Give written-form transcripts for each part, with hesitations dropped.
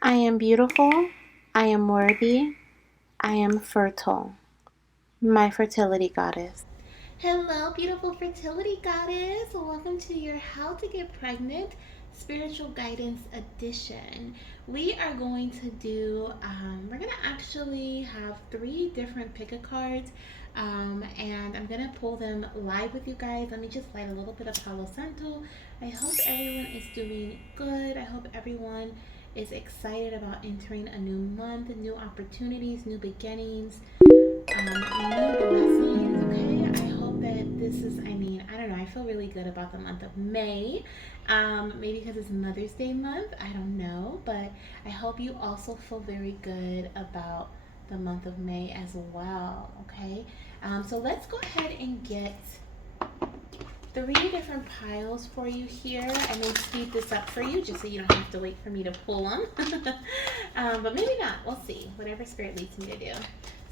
I am beautiful. I am worthy. I am fertile. My fertility goddess. Hello, beautiful fertility goddess. Welcome to your How to Get Pregnant Spiritual Guidance Edition. We are going to we're going to actually have three different pick a cards. And I'm going to pull them live with you guys. Let me just light a little bit of Palo Santo. I hope everyone is doing good. I hope everyone is excited about entering a new month, new opportunities, new beginnings, new blessings. Okay, I hope that this is, I don't know, I feel really good about the month of May. Maybe because it's Mother's Day month, I don't know, but I hope you also feel very good about the month of May as well. Okay, so let's go ahead and get three different piles for you here. I may speed this up for you just so you don't have to wait for me to pull them. But maybe not. We'll see. Whatever Spirit leads me to do.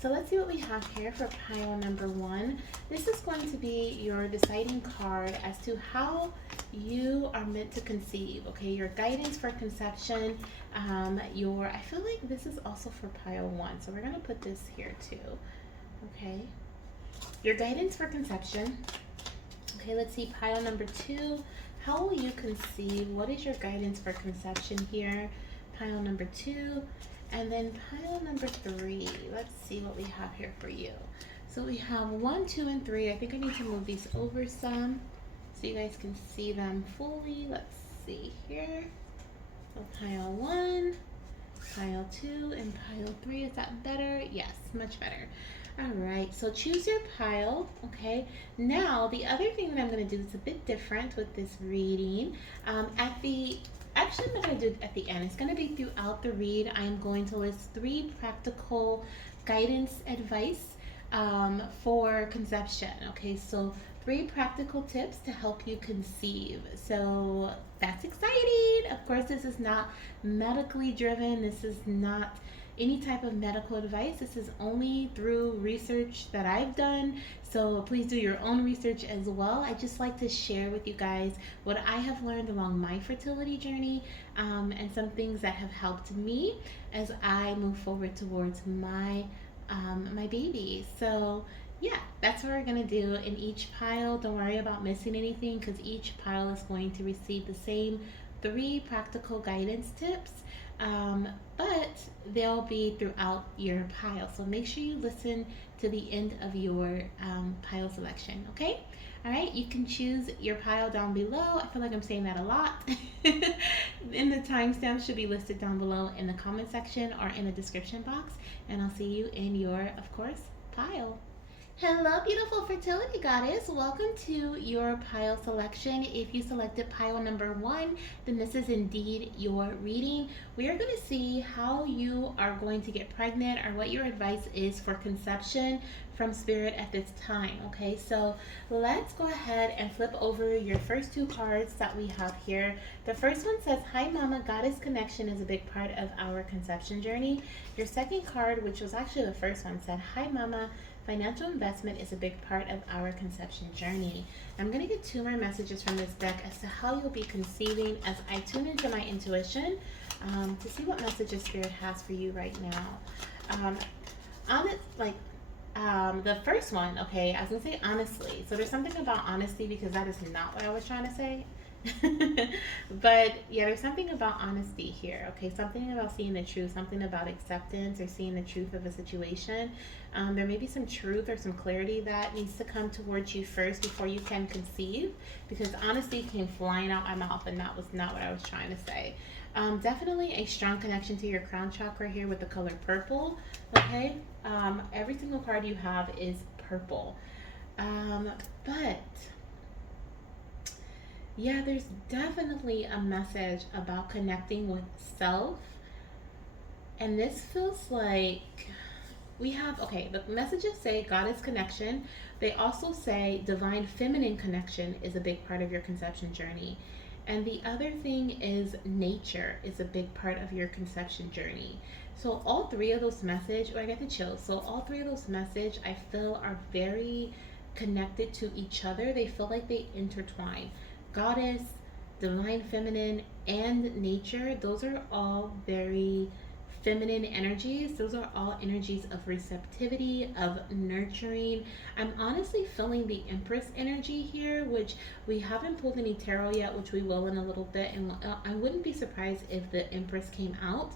So let's see what we have here for pile number one. This is going to be your deciding card as to how you are meant to conceive. Okay, your guidance for conception. I feel like this is also for pile one. So we're going to put this here too. Okay, your guidance for conception. Okay, let's see pile number two. How will you conceive? What is your guidance for conception here? Pile number two. And then pile number three. Let's see what we have here for you. So we have one, two, and three. I think I need to move these over some so you guys can see them fully. Let's see here. So pile one, pile two, and pile three. Is that better? Yes, much better. All right, so choose your pile, okay? Now, the other thing that I'm going to do is a bit different with this reading. Actually, I'm going to do it at the end. It's going to be throughout the read. I'm going to list three practical guidance advice for conception, okay? So, three practical tips to help you conceive. So, that's exciting. Of course, this is not medically driven. This is not any type of medical advice. This is only through research that I've done. So please do your own research as well. I just like to share with you guys what I have learned along my fertility journey, and some things that have helped me as I move forward towards my baby. So yeah, that's what we're gonna do in each pile. Don't worry about missing anything because each pile is going to receive the same three practical guidance tips, um, but they'll be throughout your pile. So make sure you listen to the end of your pile selection, okay? All right, you can choose your pile down below. I feel like I'm saying that a lot. And the timestamp should be listed down below in the comment section or in the description box. And I'll see you in your, of course, pile. Hello, beautiful fertility goddess. Welcome to your pile selection. If you selected pile number one, then this is indeed your reading. We are going to see how you are going to get pregnant or what your advice is for conception from Spirit at this time. Okay, so let's go ahead and flip over your first two cards that we have here. The first one says, Hi Mama, Goddess connection is a big part of our conception journey. Your second card, which was actually the first one, said, Hi Mama, financial investment is a big part of our conception journey. I'm going to get two more messages from this deck as to how you'll be conceiving as I tune into my intuition, to see what messages Spirit has for you right now. On it, the first one, okay, I was going to say honestly. So there's something about honesty because that is not what I was trying to say. But yeah, there's something about honesty here, okay? Something about seeing the truth, something about acceptance or seeing the truth of a situation. There may be some truth or some clarity that needs to come towards you first before you can conceive, because honesty came flying out my mouth and that was not what I was trying to say. Definitely a strong connection to your crown chakra here with the color purple, okay? Every single card you have is purple. But yeah, there's definitely a message about connecting with self. And this feels like we have, okay, the messages say goddess connection. They also say divine feminine connection is a big part of your conception journey. And the other thing is nature is a big part of your conception journey. So all three of those message, oh, I get the chills. So all three of those message I feel are very connected to each other. They feel like they intertwine. Goddess, divine feminine, and nature, those are all very feminine energies. Those are all energies of receptivity, of nurturing. I'm honestly feeling the Empress energy here, which we haven't pulled any tarot yet, which we will in a little bit. And I wouldn't be surprised if the Empress came out.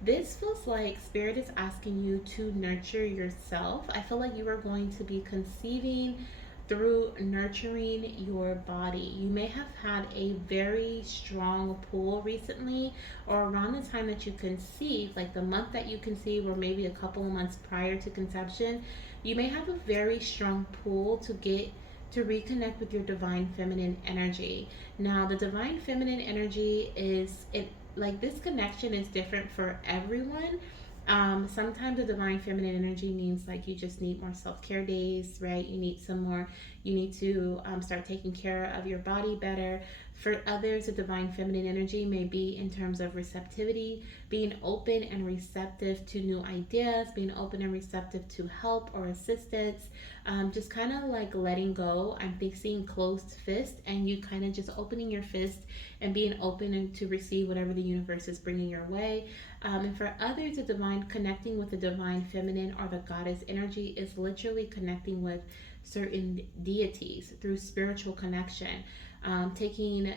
This feels like Spirit is asking you to nurture yourself. I feel like you are going to be conceiving through nurturing your body. You may have had a very strong pull recently, or around the time that you conceive, like the month that you conceive, or maybe a couple of months prior to conception. You may have a very strong pull to reconnect with your divine feminine energy. Now, the divine feminine energy is it like this connection is different for everyone. Sometimes the divine feminine energy means like you just need more self care days, right? You need to start taking care of your body better. For others, the divine feminine energy may be in terms of receptivity, being open and receptive to new ideas, being open and receptive to help or assistance, just kind of like letting go. I'm seeing closed fist, and you kind of just opening your fist and being open to receive whatever the universe is bringing your way. And for others, the divine connecting with the divine feminine or the goddess energy is literally connecting with certain deities through spiritual connection. Taking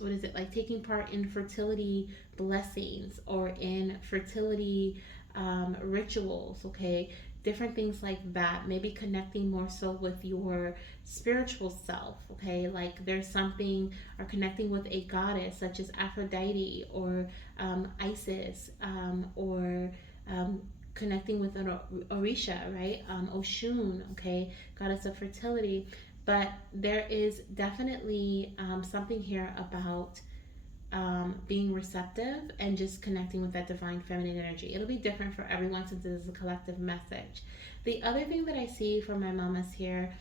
what is it like taking part in fertility blessings or in fertility rituals, okay, different things like that. Maybe connecting more so with your spiritual self, okay, like there's something, or connecting with a goddess such as Aphrodite or Isis, or connecting with an Orisha, right? Oshun, okay, goddess of fertility. But there is definitely something here about being receptive and just connecting with that divine feminine energy. It'll be different for everyone since it is a collective message. The other thing that I see for my mamas here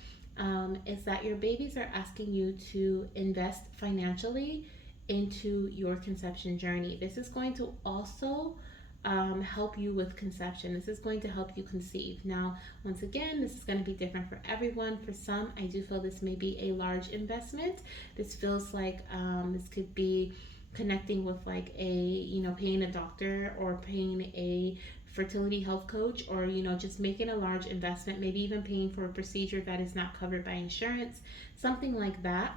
is that your babies are asking you to invest financially into your conception journey. This is going to also help you with conception. This is going to help you conceive. Now, once again, this is going to be different for everyone. For some, I do feel this may be a large investment. This feels like this could be connecting with like paying a doctor or paying a fertility health coach, or just making a large investment, maybe even paying for a procedure that is not covered by insurance, something like that.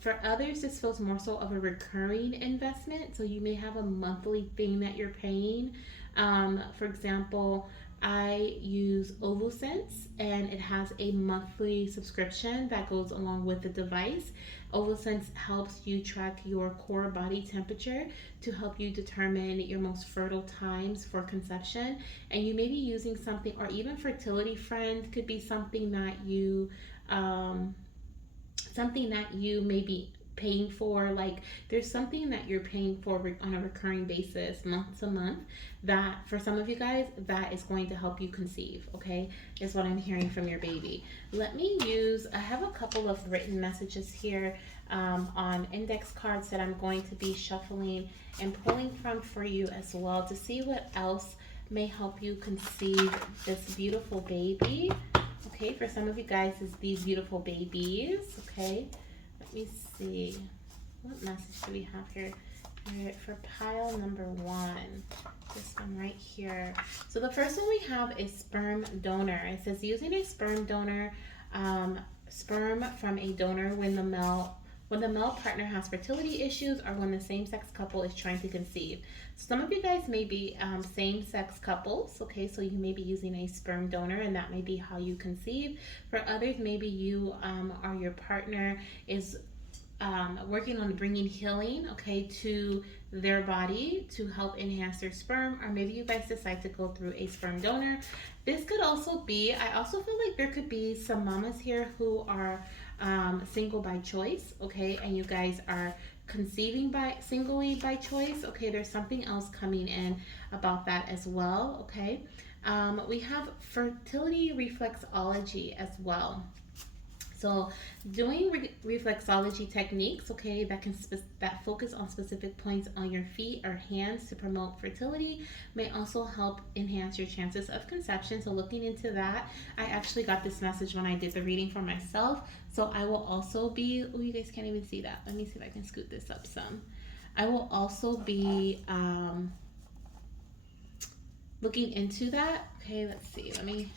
For others, this feels more so of a recurring investment. So you may have a monthly thing that you're paying. For example, I use OvuSense, and it has a monthly subscription that goes along with the device. OvuSense helps you track your core body temperature to help you determine your most fertile times for conception. And you may be using something, or even Fertility Friend could be um, something that you may be paying for. Like there's something that you're paying for on a recurring basis month to month, that for some of you guys that is going to help you conceive, okay, is what I'm hearing from your baby. I have a couple of written messages here on index cards that I'm going to be shuffling and pulling from for you as well, to see what else may help you conceive this beautiful baby. Okay, for some of you guys, is these beautiful babies. Okay, let me see. What message do we have here? All right, for pile number one, this one right here. So the first one we have is sperm donor. It says using a sperm donor, sperm from a donor when the male partner has fertility issues, or when the same-sex couple is trying to conceive. Some of you guys may be same-sex couples, okay, so you may be using a sperm donor, and that may be how you conceive. For others, maybe you or your partner is working on bringing healing, okay, to their body to help enhance their sperm, or maybe you guys decide to go through a sperm donor. This could also be, I also feel like there could be some mamas here who are single by choice, okay, and you guys are conceiving by singly by choice, okay. There's something else coming in about that as well, okay. We have fertility reflexology as well. So, doing reflexology techniques, okay, that focus on specific points on your feet or hands to promote fertility may also help enhance your chances of conception. So, looking into that, I actually got this message when I did the reading for myself. So, I will also be. Oh, you guys can't even see that. Let me see if I can scoot this up some. I will also be looking into that. Okay, let's see. Let me.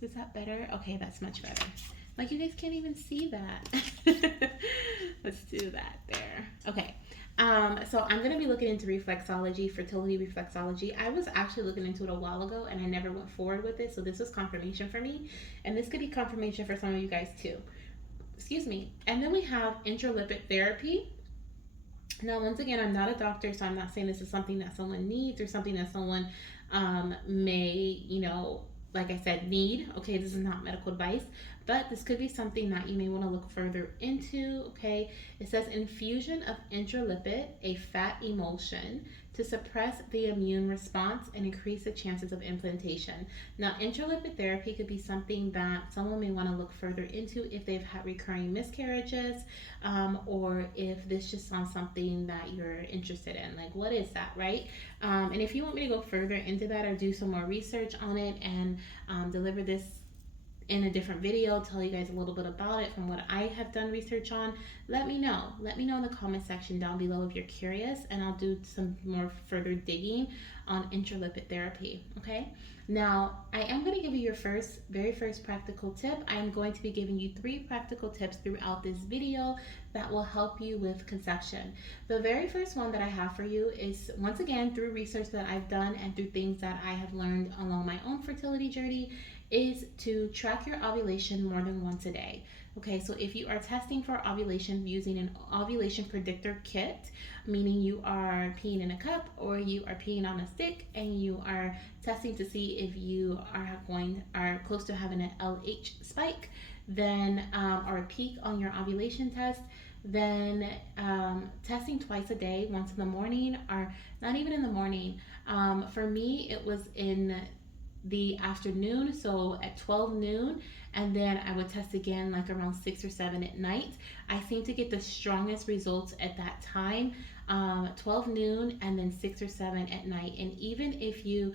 Is that better? Okay, that's much better. Like, you guys can't even see that. Let's do that there. Okay. So I'm going to be looking into reflexology, fertility reflexology. I was actually looking into it a while ago and I never went forward with it. So this was confirmation for me. And this could be confirmation for some of you guys too. Excuse me. And then we have intralipid therapy. Now, once again, I'm not a doctor, so I'm not saying this is something that someone needs or something that someone may, like I said, need. Okay, this is not medical advice, but this could be something that you may want to look further into. Okay, it says infusion of intralipid, a fat emulsion, to suppress the immune response and increase the chances of implantation. Now, intralipid therapy could be something that someone may want to look further into if they've had recurring miscarriages, or if this just sounds something that you're interested in. Like, what is that, right? And if you want me to go further into that or do some more research on it and deliver this in a different video, tell you guys a little bit about it from what I have done research on, let me know. Let me know in the comment section down below if you're curious, and I'll do some more further digging on intralipid therapy. Okay. Now, I am going to give you your very first practical tip. I am going to be giving you 3 practical tips throughout this video that will help you with conception. The very first one that I have for you is, once again, through research that I've done and through things that I have learned along my own fertility journey, is to track your ovulation more than once a day. Okay, so if you are testing for ovulation using an ovulation predictor kit, meaning you are peeing in a cup or you are peeing on a stick and you are testing to see if you are close to having an LH spike, then or a peak on your ovulation test, then testing twice a day, once in the morning or not even in the morning. For me, it was in the afternoon, so at 12 noon, and then I would test again like around 6 or 7 at night. I seem to get the strongest results at that time, 12 noon and then 6 or 7 at night. And even if you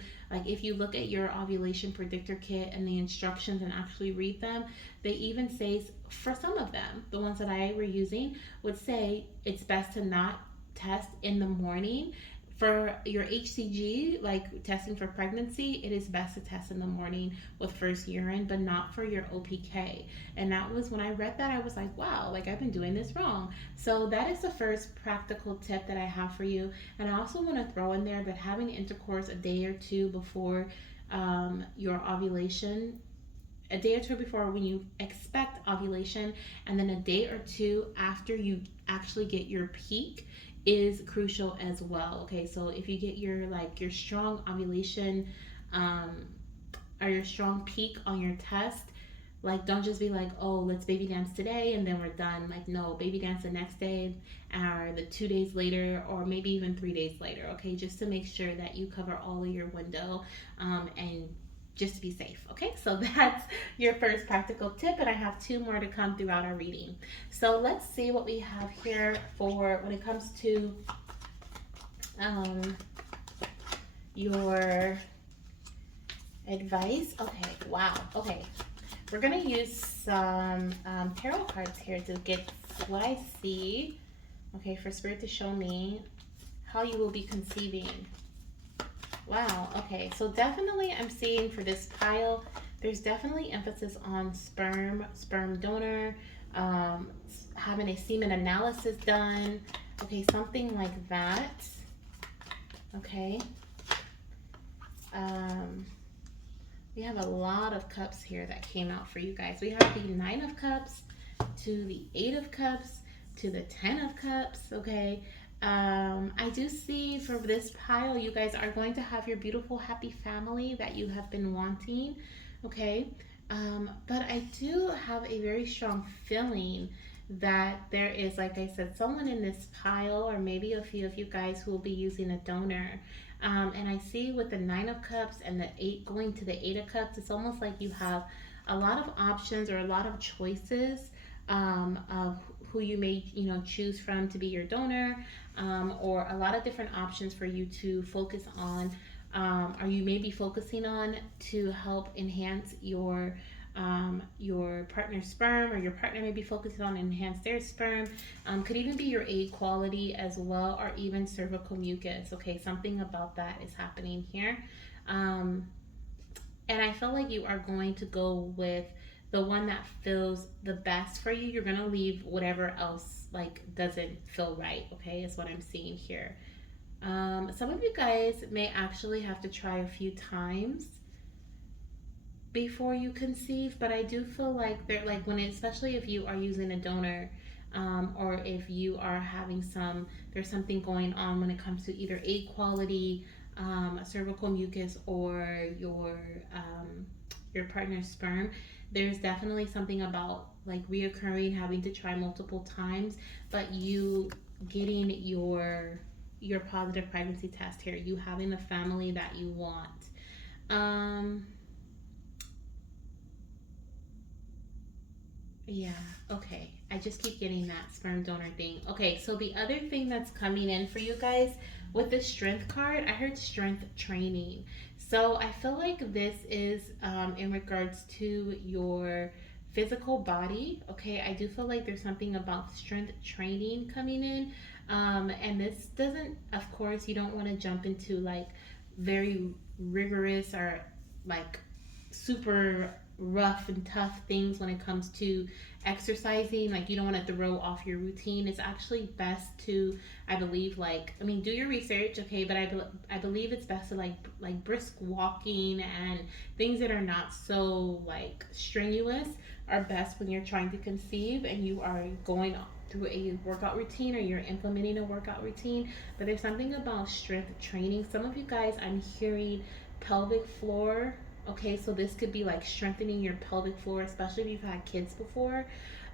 look at your ovulation predictor kit and the instructions and actually read them, they even say, for some of them, the ones that I were using would say it's best to not test in the morning. For your HCG, like testing for pregnancy, it is best to test in the morning with first urine, but not for your OPK. And that was when I read that, I was like, wow, like I've been doing this wrong. So that is the first practical tip that I have for you. And I also want to throw in there that having intercourse a day or two before your ovulation, a day or two before when you expect ovulation, and then a day or two after you actually get your peak is crucial as well. Okay, so if you get your strong ovulation, um, or your strong peak on your test, like don't just be like, oh, let's baby dance today and then we're done. Like, no, baby dance the next day or the 2 days later or maybe even 3 days later. Okay, just to make sure that you cover all of your window, and just to be safe. Okay, so that's your first practical tip, and I have 2 more to come throughout our reading. So let's see what we have here for when it comes to your advice. Okay, wow. Okay, we're gonna use some tarot cards here to get what I see. Okay, for Spirit to show me how you will be conceiving. Wow, okay, so definitely I'm seeing for this pile, there's definitely emphasis on sperm donor, having a semen analysis done, okay, something like that, okay. We have a lot of cups here that came out for you guys. We have the 9 of cups to the 8 of cups to the 10 of cups, okay. I do see for this pile, you guys are going to have your beautiful, happy family that you have been wanting, okay? But I do have a very strong feeling that there is, like I said, someone in this pile, or maybe a few of you guys who will be using a donor. And I see with the 9 of cups and the 8 going to the 8 of cups, it's almost like you have a lot of options or a lot of choices of who you may, choose from to be your donor, or a lot of different options for you to focus on, or you may be focusing on to help enhance your partner's sperm, or your partner may be focusing on enhance their sperm. Could even be your egg quality as well, or even cervical mucus. Okay, something about that is happening here. Um, and I feel like you are going to go with the one that feels the best for you. You're gonna leave whatever else like doesn't feel right. Okay, is what I'm seeing here. Some of you guys may actually have to try a few times before you conceive, but I do feel like they're like when it, especially if you are using a donor, or if you are having there's something going on when it comes to either egg quality, cervical mucus, or your partner's sperm. There's definitely something about like reoccurring, having to try multiple times, but you getting your positive pregnancy test here, you having the family that you want. Um, Yeah, okay. I just keep getting that sperm donor thing. Okay, so the other thing that's coming in for you guys with the strength card, I heard strength training. So I feel like this is in regards to your physical body. Okay, I do feel like there's something about strength training coming in. And this doesn't, of course, you don't want to jump into like very rigorous or like super rough and tough things when it comes to exercising. Like you don't want to throw off your routine. It's actually best to, I believe, like, I mean, do your research, okay, but I believe it's best to like brisk walking and things that are not so like strenuous are best when you're trying to conceive and you are going through a workout routine or you're implementing a workout routine. But there's something about strength training. Some of you guys, I'm hearing pelvic floor. Okay, so this could be like strengthening your pelvic floor, especially if you've had kids before.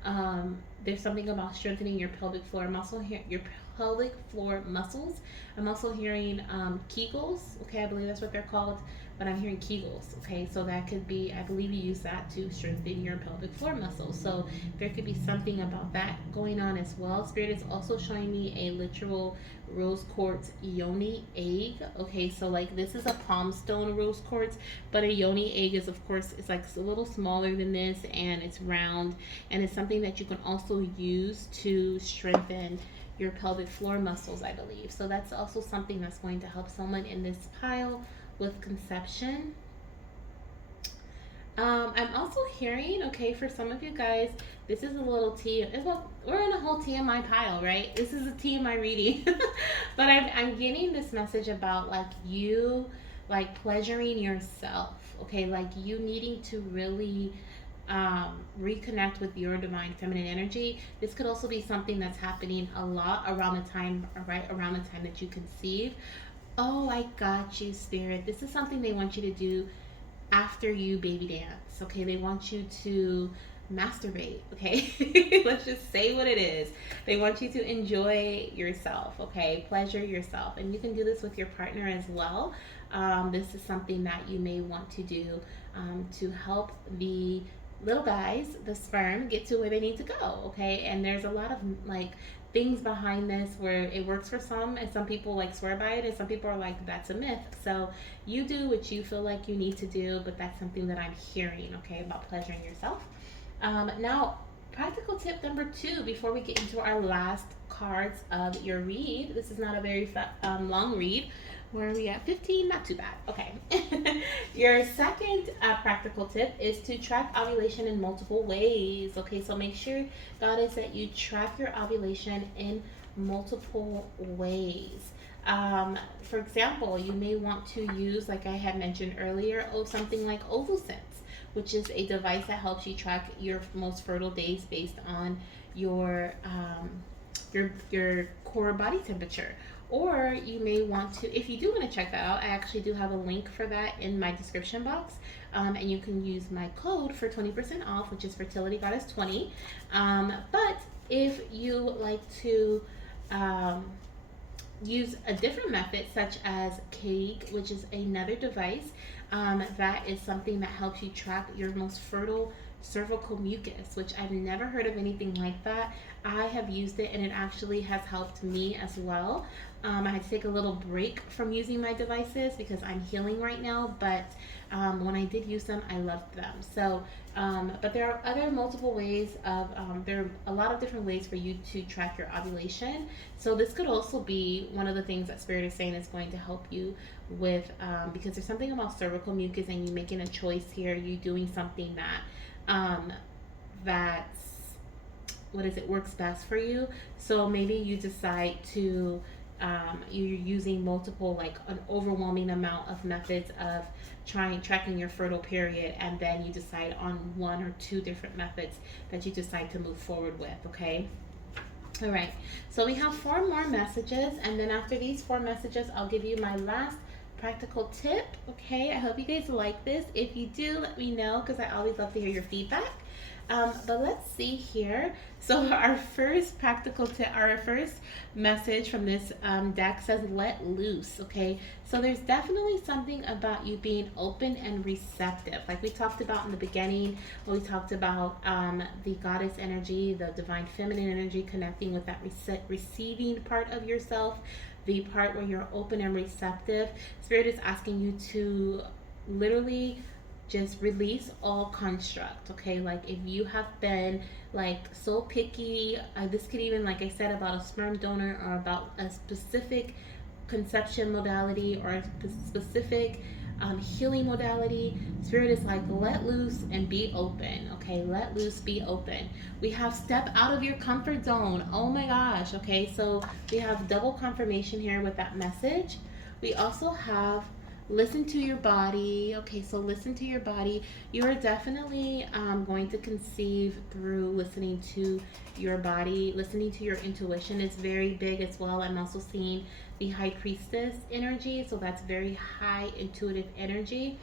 There's something about strengthening your pelvic floor. I'm also hearing your pelvic floor muscles. I'm also hearing Kegels. Okay, I believe that's what they're called, but I'm hearing Kegels. Okay, so that could be, I believe you use that to strengthen your pelvic floor muscles. So there could be something about that going on as well. Spirit is also showing me a literal rose quartz yoni egg. Okay, so like this is a palm stone rose quartz, but a yoni egg is, of course, it's like a little smaller than this, and it's round, and it's something that you can also use to strengthen your pelvic floor muscles, I believe. So that's also something that's going to help someone in this pile with conception. I'm also hearing, okay, for some of you guys, this is a little T. Well, we're in a whole TMI pile, right? This is a TMI reading. But I'm getting this message about like you, like pleasuring yourself, okay? Like you needing to really reconnect with your divine feminine energy. This could also be something that's happening a lot around the time, right around the time that you conceive. Oh, I got you, Spirit. This is something they want you to do after you baby dance. Okay, they want you to masturbate. Okay, let's just say what it is. They want you to enjoy yourself. Okay, pleasure yourself, and you can do this with your partner as well. This is something that you may want to do to help the little guys, the sperm, get to where they need to go. Okay, and there's a lot of like things behind this where it works for some and some people like swear by it and some people are like that's a myth. So you do what you feel like you need to do, but that's something that I'm hearing, okay, about pleasuring yourself. Now, practical tip number 2 before we get into our last cards of your read. This is not a very long read. Where are we at? 15? Not too bad. Okay. Your second practical tip is to track ovulation in multiple ways. Okay, so make sure, Goddess, that you track your ovulation in multiple ways. For example, you may want to use, like I had mentioned earlier, something like OvuSense, which is a device that helps you track your most fertile days based on your core body temperature. Or you may want to, if you do want to check that out, I actually do have a link for that in my description box. And you can use my code for 20% off, which is Fertility Goddess 20. But if you like to use a different method, such as Keg, which is another device, that is something that helps you track your most fertile cervical mucus, which I've never heard of anything like that. I have used it and it actually has helped me as well. I had to take a little break from using my devices because I'm healing right now, but when I did use them, I loved them. So, but there are other multiple ways of, there are a lot of different ways for you to track your ovulation. So, this could also be one of the things that Spirit is saying is going to help you with, because there's something about cervical mucus and you making a choice here, you doing something um, that's what is it works best for you. So maybe you decide to you're using multiple, like an overwhelming amount of methods of trying tracking your fertile period, and then you decide on one or two different methods that you decide to move forward with. Okay. All right. So we have four more messages, and then after these four messages, I'll give you my last practical tip. Okay. I hope you guys like this. If you do, let me know because I always love to hear your feedback. But let's see here. So our first practical tip, our first message from this deck says let loose. Okay, so there's definitely something about you being open and receptive, like we talked about in the beginning when we talked about the goddess energy, the divine feminine energy, connecting with that receiving part of yourself, the part where you're open and receptive. Spirit is asking you to literally just release all construct. Okay, like if you have been like so picky, this could even, like I said, about a sperm donor or about a specific conception modality or a specific healing modality. Spirit is like, let loose and be open. Okay, let loose, be open. We have step out of your comfort zone. Oh my gosh. Okay, so we have double confirmation here with that message. We also have listen to your body. Okay, so listen to your body. You are definitely going to conceive through listening to your body. Listening to your intuition is very big as well. I'm also seeing the high priestess energy, so that's very high intuitive energy.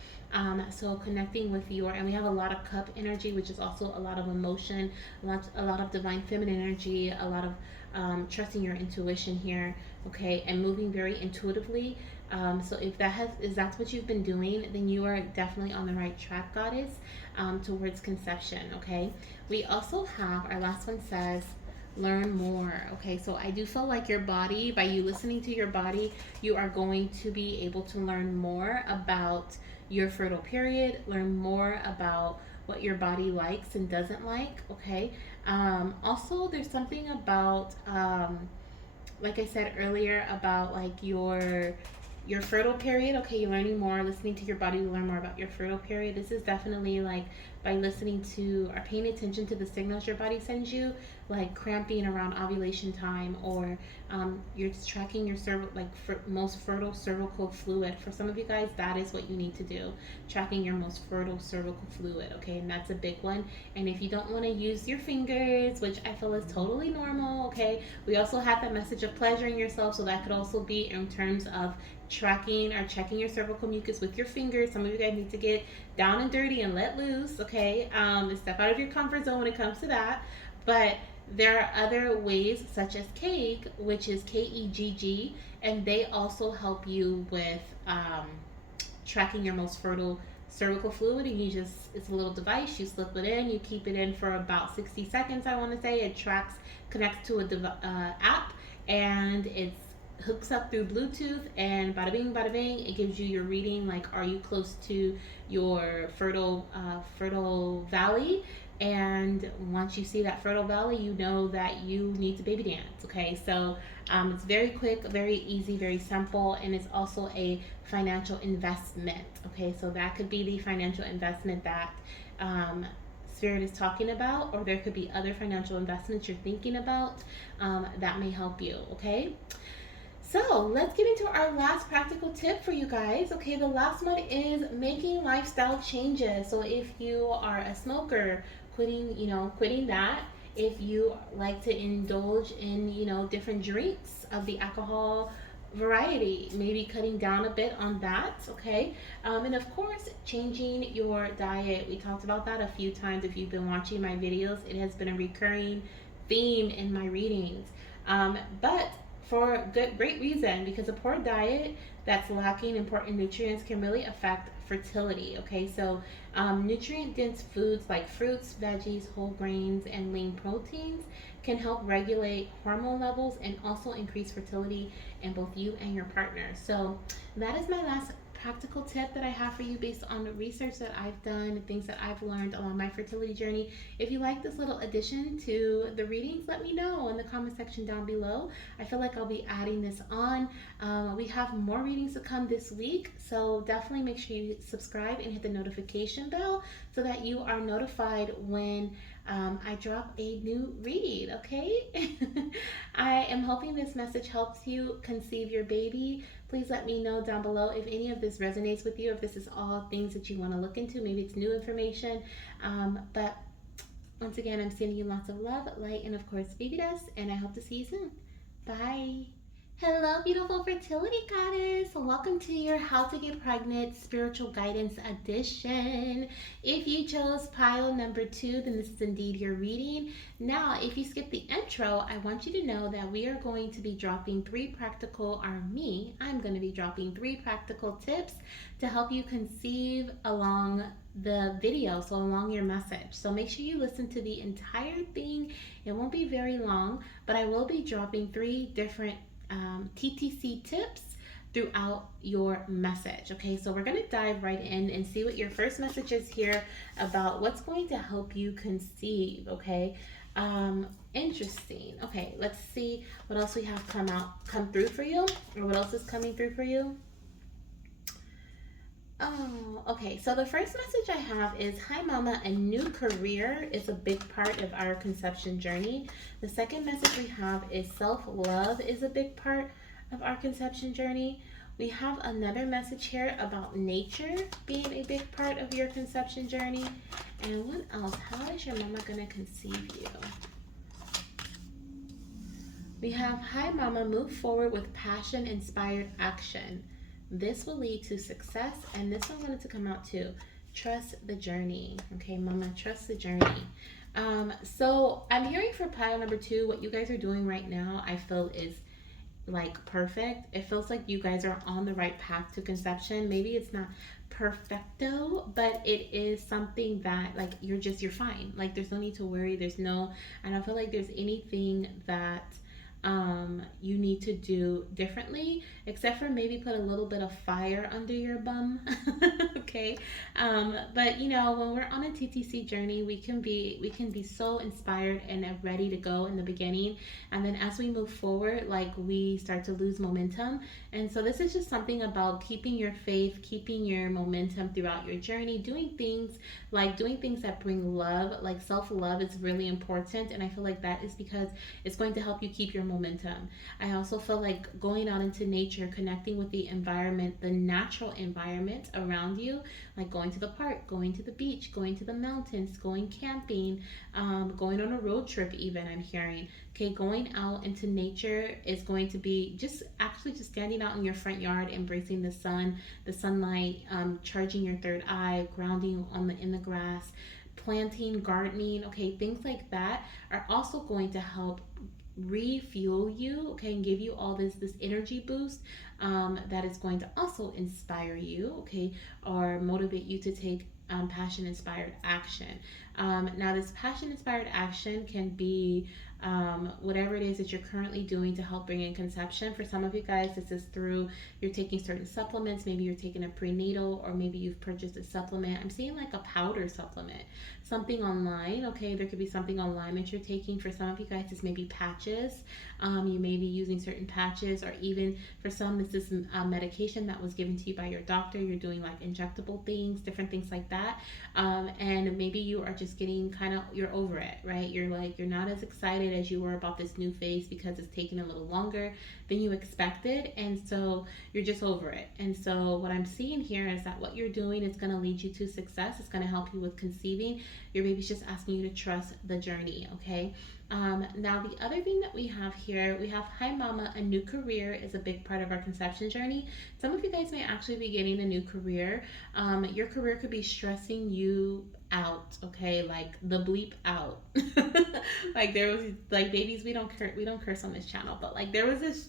So connecting with your, and we have a lot of cup energy, which is also a lot of emotion, a lot of divine feminine energy, a lot of trusting your intuition here. Okay, and moving very intuitively. So if that's what you've been doing, then you are definitely on the right track, goddess, towards conception. Okay. We also have our last one says learn more. Okay, so I do feel like your body, by you listening to your body, you are going to be able to learn more about your fertile period, learn more about what your body likes and doesn't like. Okay. Also, there's something about like I said earlier about like your fertile period. Okay, you're learning more, listening to your body to learn more about your fertile period. This is definitely like by listening to or paying attention to the signals your body sends you, like cramping around ovulation time, or you're tracking your like most fertile cervical fluid. For some of you guys, that is what you need to do, tracking your most fertile cervical fluid. Okay, and that's a big one. And if you don't want to use your fingers, which I feel is totally normal, okay, we also have that message of pleasuring yourself, so that could also be in terms of tracking or checking your cervical mucus with your fingers. Some of you guys need to get down and dirty and let loose, okay? And step out of your comfort zone when it comes to that. But there are other ways, such as Kegg, which is KEGG, and they also help you with tracking your most fertile cervical fluid. And you just, it's a little device, you slip it in, you keep it in for about 60 seconds, I want to say. It tracks, connects to a app, and it's hooks up through Bluetooth, and bada bing, it gives you your reading. Like, are you close to your fertile valley? And once you see that fertile valley, you know that you need to baby dance. Okay, so it's very quick, very easy, very simple, and it's also a financial investment. Okay, so that could be the financial investment that Spirit is talking about, or there could be other financial investments you're thinking about that may help you. Okay. So let's get into our last practical tip for you guys. Okay, the last one is making lifestyle changes. So if you are a smoker, quitting that. If you like to indulge in, different drinks of the alcohol variety, maybe cutting down a bit on that. Okay, and of course, changing your diet. We talked about that a few times. If you've been watching my videos, it has been a recurring theme in my readings. But for great reason, because a poor diet that's lacking important nutrients can really affect fertility. Okay, so nutrient dense foods like fruits, veggies, whole grains, and lean proteins can help regulate hormone levels and also increase fertility in both you and your partner. So that is my last practical tip that I have for you based on the research that I've done and things that I've learned along my fertility journey. If you like this little addition to the readings, let me know in the comment section down below. I feel like I'll be adding this on. We have more readings to come this week, so definitely make sure you subscribe and hit the notification bell so that you are notified when I drop a new read, okay? I am hoping this message helps you conceive your baby. Please let me know down below if any of this resonates with you, if this is all things that you want to look into. Maybe it's new information. But once again, I'm sending you lots of love, light, and of course, baby dust, and I hope to see you soon. Bye. Hello, beautiful fertility goddess. Welcome to your How to Get Pregnant Spiritual Guidance Edition. If you chose pile number 2, then this is indeed your reading. Now, if you skip the intro, I want you to know that we are going to be dropping I'm going to be dropping 3 practical tips to help you conceive along the video, so along your message. So make sure you listen to the entire thing. It won't be very long, but I will be dropping 3 different TTC tips throughout your message. Okay, so we're going to dive right in and see what your first message is here about what's going to help you conceive. Okay, interesting. Okay, let's see what else we have come through for you, or what else is coming through for you. Oh, okay. So the first message I have is, hi mama, a new career is a big part of our conception journey. The second message we have is, self-love is a big part of our conception journey. We have another message here about nature being a big part of your conception journey. And what else? How is your mama going to conceive you? We have, hi mama, move forward with passion-inspired action. This will lead to success. And this one wanted to come out too. Trust the journey. Okay, mama, trust the journey. So I'm hearing for pile number 2, what you guys are doing right now, I feel is like perfect. It feels like you guys are on the right path to conception. Maybe it's not perfecto, but it is something that like you're fine. Like there's no need to worry. I don't feel like there's anything that you need to do differently, except for maybe put a little bit of fire under your bum. Okay, but you know, when we're on a TTC journey, we can be so inspired and ready to go in the beginning, and then as we move forward, like we start to lose momentum. And so this is just something about keeping your faith, keeping your momentum throughout your journey, doing things that bring love. Like self-love is really important, and I feel like that is because it's going to help you keep your momentum. I also feel like going out into nature, connecting with the environment, the natural environment around you, like going to the park, going to the beach, going to the mountains, going camping, going on a road trip, even, I'm hearing. Okay, going out into nature is going to be just standing out in your front yard, embracing the sun, the sunlight, charging your third eye, grounding in the grass, planting, gardening. Okay, things like that are also going to help refuel you, okay, and give you all this energy boost, that is going to also inspire you, okay, or motivate you to take passion inspired action. Now this passion inspired action can be whatever it is that you're currently doing to help bring in conception. For some of you guys, this is through you're taking certain supplements. Maybe you're taking a prenatal, or maybe you've purchased a supplement. I'm seeing like a powder supplement, something online. Okay, there could be something online that you're taking. For some of you guys, this may be patches. You may be using certain patches, or even for some, this is medication that was given to you by your doctor. You're doing like injectable things, different things like that. And maybe you are just getting you're over it, right? You're not as excited as you were about this new phase because it's taking a little longer than you expected, and so you're just over it. And so what I'm seeing here is that what you're doing is going to lead you to success. It's going to help you with conceiving. Your baby's just asking you to trust the journey. Okay, Now, the other thing that we have here, we have Hi Mama, a new career is a big part of our conception journey. Some of you guys may actually be getting a new career. Your career could be stressing you out, okay, like the bleep out. Like there was like babies, we don't curse on this channel, but like there was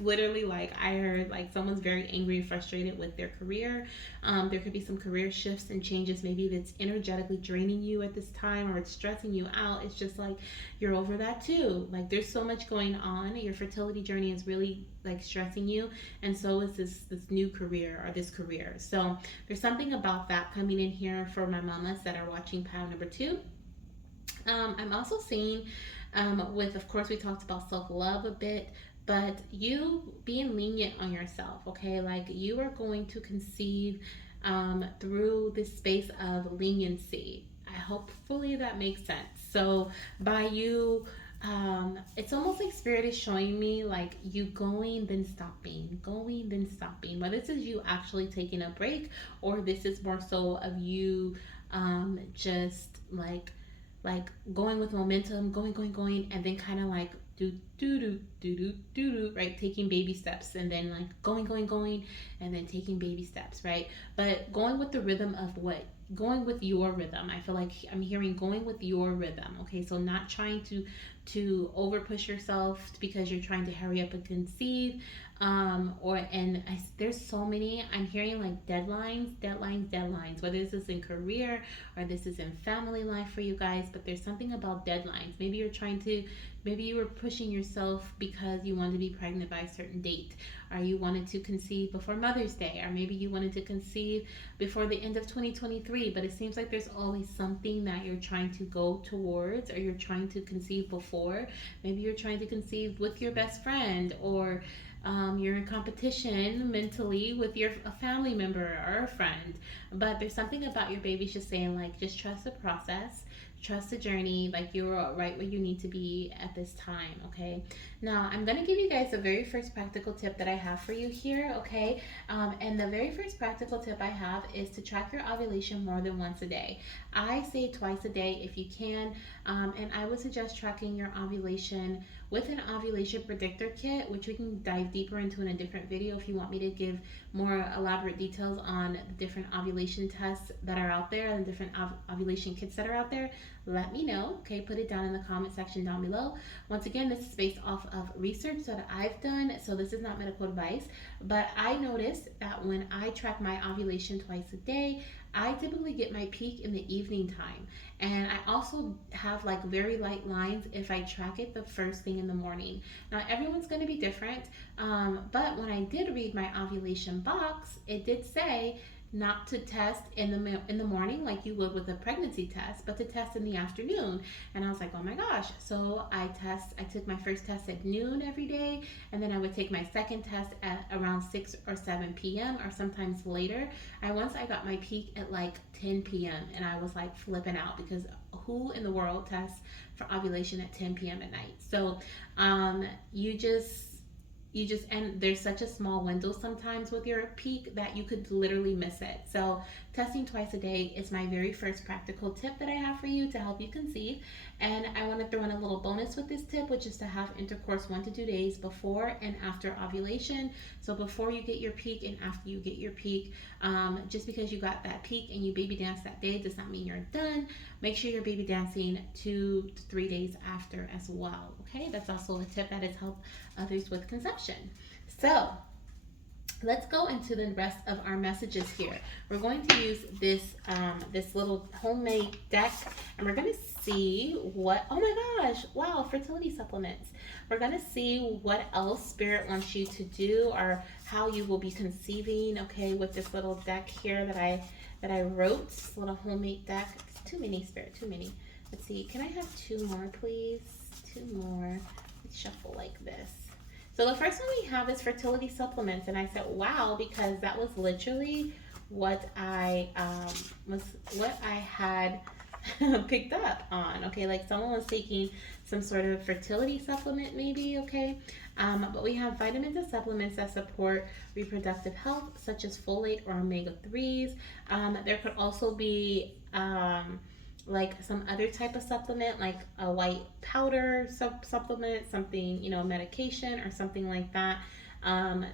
literally like I heard like someone's very angry and frustrated with their career. There could be some career shifts and changes, maybe that's energetically draining you at this time or it's stressing you out. It's just like you're over that too. Like there's so much going on. Your fertility journey is really like stressing you, and so is this new career or this career. So there's something about that coming in here for my mamas that are watching pile number two. I'm also seeing, with, of course, we talked about self love a bit, but you being lenient on yourself, okay? Like you are going to conceive through this space of leniency. I hopefully that makes sense. So by you, it's almost like spirit is showing me like you going then stopping. Whether this is you actually taking a break or this is more so of you just like going with momentum, going, and then kind of like do, right? Taking baby steps, and then like going, and then taking baby steps, right? But going with the rhythm of what? Going with your rhythm. I feel like I'm hearing going with your rhythm. Okay, so not trying to over push yourself because you're trying to hurry up and conceive. There's so many. I'm hearing like deadlines. Whether this is in career or this is in family life for you guys, but there's something about deadlines. Maybe you were pushing yourself because you wanted to be pregnant by a certain date, or you wanted to conceive before Mother's Day, or maybe you wanted to conceive before the end of 2023. But it seems like there's always something that you're trying to go towards, or you're trying to conceive before. Maybe you're trying to conceive with your best friend, or you're in competition mentally with a family member or a friend. But there's something about your baby's just saying, like, just trust the process, trust the journey, like you're right where you need to be at this time, okay? Now, I'm going to give you guys the very first practical tip that I have for you here, okay? And the very first practical tip I have is to track your ovulation more than once a day. I say twice a day if you can, and I would suggest tracking your ovulation with an ovulation predictor kit, which we can dive deeper into in a different video if you want me to give more elaborate details on the different ovulation tests that are out there and the different ovulation kits that are out there. Let me know, okay? Put it down in the comment section down below. Once again, this is based off of research that I've done, so this is not medical advice, but I noticed that when I track my ovulation twice a day, I typically get my peak in the evening time. And I also have like very light lines if I track it the first thing in the morning. Now, everyone's going to be different, but when I did read my ovulation box, it did say not to test in the morning like you would with a pregnancy test, but to test in the afternoon. And I was like, oh my gosh. So I took my first test at noon every day, and then I would take my second test at around 6 or 7 p.m. or sometimes later. I got my peak at like 10 p.m. and I was like flipping out because who in the world tests for ovulation at 10 p.m. at night? So um, you just and there's such a small window sometimes with your peak that you could literally miss it. So testing twice a day is my very first practical tip that I have for you to help you conceive. And I want to throw in a little bonus with this tip, which is to have intercourse 1 to 2 days before and after ovulation. So before you get your peak and after you get your peak. Just because you got that peak and you baby dance that day does not mean you're done. Make sure you're baby dancing 2 to 3 days after as well. Okay, that's also a tip that has helped others with conception. So let's go into the rest of our messages here. We're going to use this little homemade deck, and we're going to see what, oh my gosh, wow, fertility supplements. We're going to see what else spirit wants you to do or how you will be conceiving, okay, with this little deck here that I wrote, this little homemade deck. It's too many, spirit, too many. Let's see, can I have two more, please? Two more. Let's shuffle like this. So the first one we have is fertility supplements, and I said, "Wow," because that was literally what I had picked up on. Okay, like someone was taking some sort of fertility supplement, maybe. Okay, but we have vitamins and supplements that support reproductive health, such as folate or omega 3s. There could also be like some other type of supplement, like a white powder supplement, something, medication or something like that,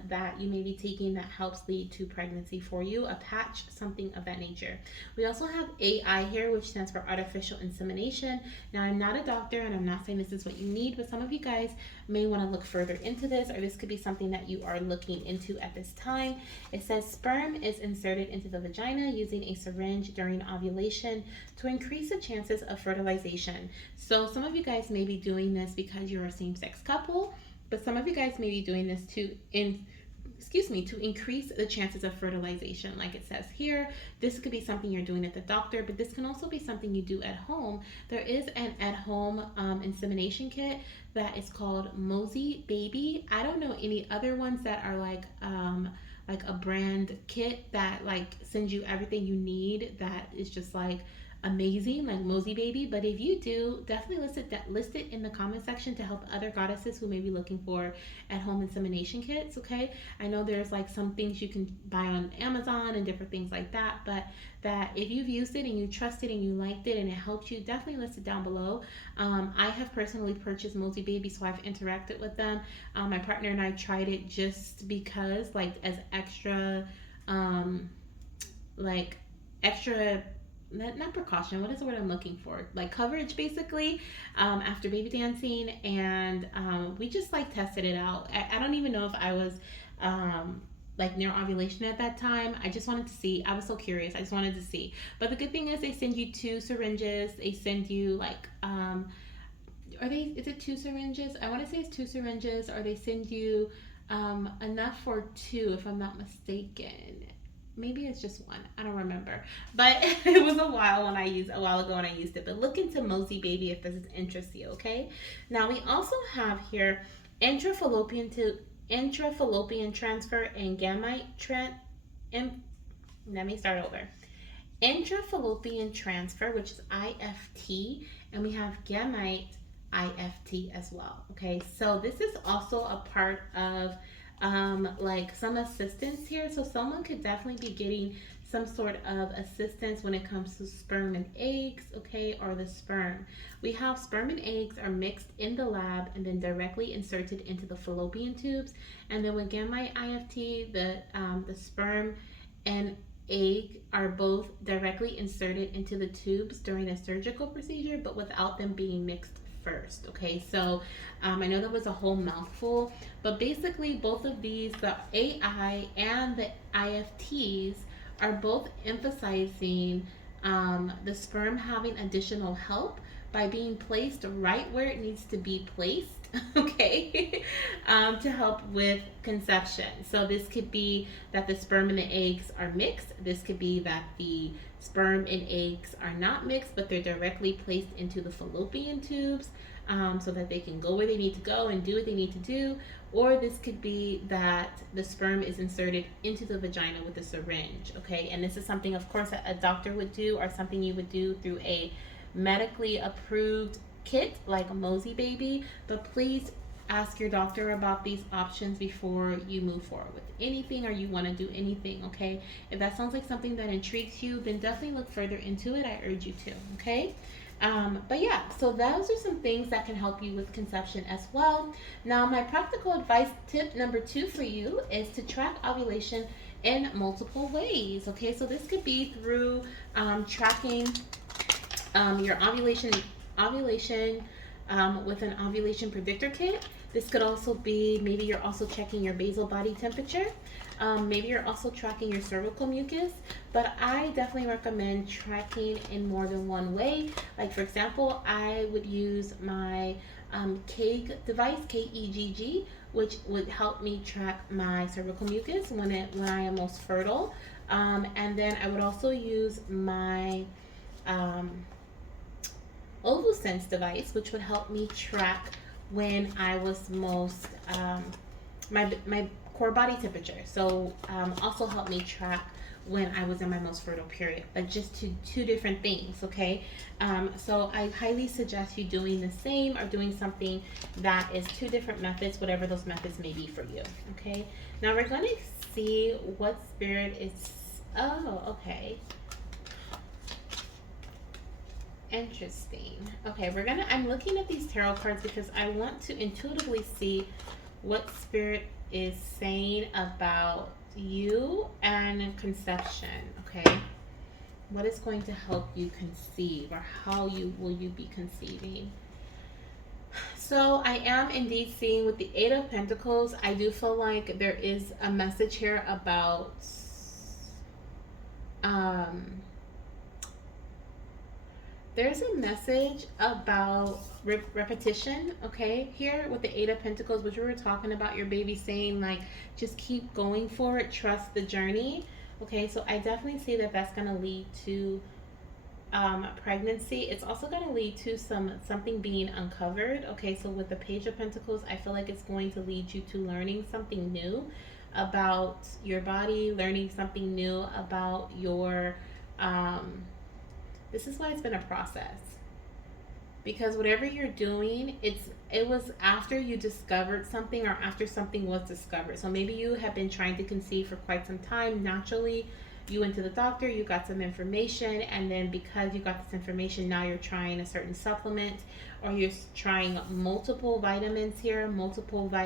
that you may be taking that helps lead to pregnancy for you, a patch, something of that nature. We also have AI here, which stands for artificial insemination. Now, I'm not a doctor and I'm not saying this is what you need, but some of you guys may want to look further into this, or this could be something that you are looking into at this time. It says sperm is inserted into the vagina using a syringe during ovulation to increase the chances of fertilization. So, some of you guys may be doing this because you're a same sex couple, but some of you guys may be doing this to increase the chances of fertilization. Like it says here, this could be something you're doing at the doctor, but this can also be something you do at home. There is an at-home insemination kit that is called Mosey Baby. I don't know any other ones that are like a brand kit that like sends you everything you need, that is just like amazing, like Mosey Baby. But if you do, definitely list it in the comment section to help other goddesses who may be looking for at home insemination kits. Okay, I know there's like some things you can buy on Amazon and different things like that, but that if you've used it and you trust it and you liked it and it helped you, definitely list it down below. I have personally purchased Mosey Baby, so I've interacted with them. My partner and I tried it just because, like, as extra, like extra, not precaution, what is the word I'm looking for, like coverage basically, after baby dancing. And we just like tested it out. I don't even know if I was like near ovulation at that time. I just wanted to see. I was so curious. I just wanted to see. But the good thing is they send you 2 syringes. They send you like are they, is it 2 syringes? I want to say it's 2 syringes, or they send you enough for 2 if I'm not mistaken. Maybe it's just 1. I don't remember. But it was a while ago when I used it. But look into Mosey Baby if this is interests you, okay? Now we also have here intrafallopian to intrafallopian transfer and gamete let me start over. Intrafallopian transfer, which is IFT, and we have gamete IFT as well. Okay, so this is also a part of like some assistance here. So someone could definitely be getting some sort of assistance when it comes to sperm and eggs, okay, or the sperm. We have sperm and eggs are mixed in the lab and then directly inserted into the fallopian tubes. And then with gamete IFT, the sperm and egg are both directly inserted into the tubes during a surgical procedure, but without them being mixed first. Okay, so I know that was a whole mouthful, but basically both of these, the AI and the IFTs, are both emphasizing the sperm having additional help by being placed right where it needs to be placed. Okay, to help with conception. So this could be that the sperm and the eggs are mixed. This could be that the sperm and eggs are not mixed, but they're directly placed into the fallopian tubes, so that they can go where they need to go and do what they need to do. Or this could be that the sperm is inserted into the vagina with a syringe. Okay, and this is something, of course, that a doctor would do, or something you would do through a medically approved kit like Mosey Baby. But please ask your doctor about these options before you move forward with anything, or you want to do anything. Okay, if that sounds like something that intrigues you, then definitely look further into it. I urge you to. Okay, but yeah, so those are some things that can help you with conception as well. Now, my practical advice tip number 2 for you is to track ovulation in multiple ways. Okay, so this could be through tracking your ovulation with an ovulation predictor kit. This could also be, maybe you're also checking your basal body temperature. Maybe you're also tracking your cervical mucus, but I definitely recommend tracking in more than one way. Like, for example, I would use my KEGG device, KEGG, which would help me track my cervical mucus when I am most fertile. And then I would also use my um, OvuSense device, which would help me track when I was most my core body temperature. So also help me track when I was in my most fertile period, but just two different things. Okay, so I highly suggest you doing the same, or doing something that is 2 different methods, whatever those methods may be for you. Okay, now we're going to see what spirit is. Oh, okay. Interesting. Okay, I'm looking at these tarot cards because I want to intuitively see what spirit is saying about you and conception, okay? What is going to help you conceive, or how you will you be conceiving? So I am indeed seeing with the Eight of Pentacles, I do feel like there is a message here about um there's a message about repetition, okay, here with the Eight of Pentacles, which we were talking about your baby saying, like, just keep going for it, trust the journey. Okay, so I definitely see that that's going to lead to pregnancy. It's also going to lead to something being uncovered. Okay, so with the Page of Pentacles, I feel like it's going to lead you to learning something new about your body, learning something new about your um, this is why it's been a process, because whatever you're doing, it was after you discovered something, or after something was discovered. So maybe you have been trying to conceive for quite some time naturally. You went to the doctor, you got some information, and then because you got this information, now you're trying a certain supplement, or you're trying multiple vitamins here,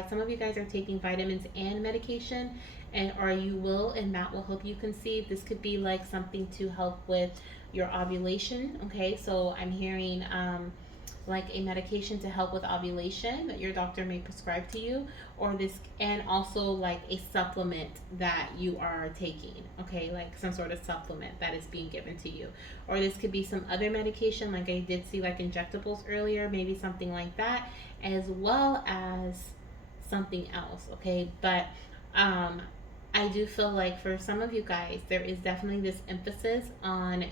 some of you guys are taking vitamins and medication, and or you will, and that will help you conceive. This could be like something to help with your ovulation. Okay, so I'm hearing like a medication to help with ovulation that your doctor may prescribe to you, or this, and also like a supplement that you are taking, okay, like some sort of supplement that is being given to you, or this could be some other medication, like I did see like injectables earlier, maybe something like that, as well as something else, okay. But um I do feel like for some of you guys, there is definitely this emphasis on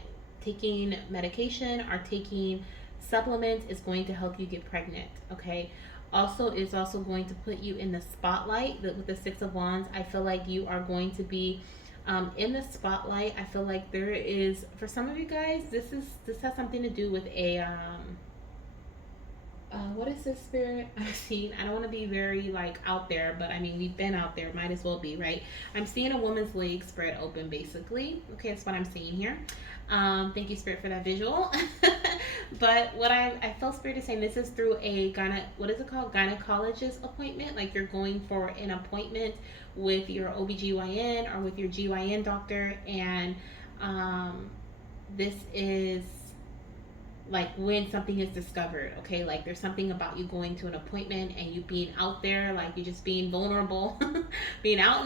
taking medication or taking supplements is going to help you get pregnant, okay. Also, it's also going to put you in the spotlight. With the Six of Wands, I feel like you are going to be in the spotlight. I feel like there is, for some of you guys, this has something to do with a what is this spirit I've seen? I don't want to be very like out there, but I mean, we've been out there, might as well be, right? I'm seeing a woman's leg spread open, basically. Okay, that's what I'm seeing here. Thank you, Spirit, for that visual. But what I felt Spirit is saying, this is through a what is it called? Gynecologist appointment. Like you're going for an appointment with your OBGYN or with your GYN doctor, and this is like when something is discovered, okay, like there's something about you going to an appointment and you being out there, like you just being vulnerable, being out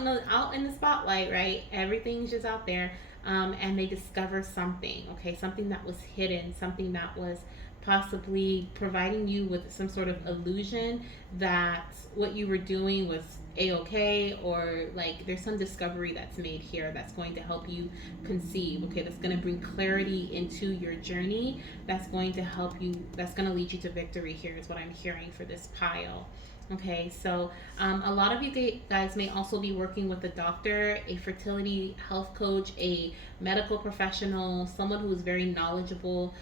in the spotlight, right? Everything's just out there, and they discover something, okay, something that was hidden, something that was possibly providing you with some sort of illusion that what you were doing was a-okay, or like there's some discovery that's made here that's going to help you conceive, okay, that's going to bring clarity into your journey, that's going to help you, that's going to lead you to victory here, is what I'm hearing for this pile. Okay, so a lot of you guys may also be working with a doctor, a fertility health coach, a medical professional, someone who is very knowledgeable.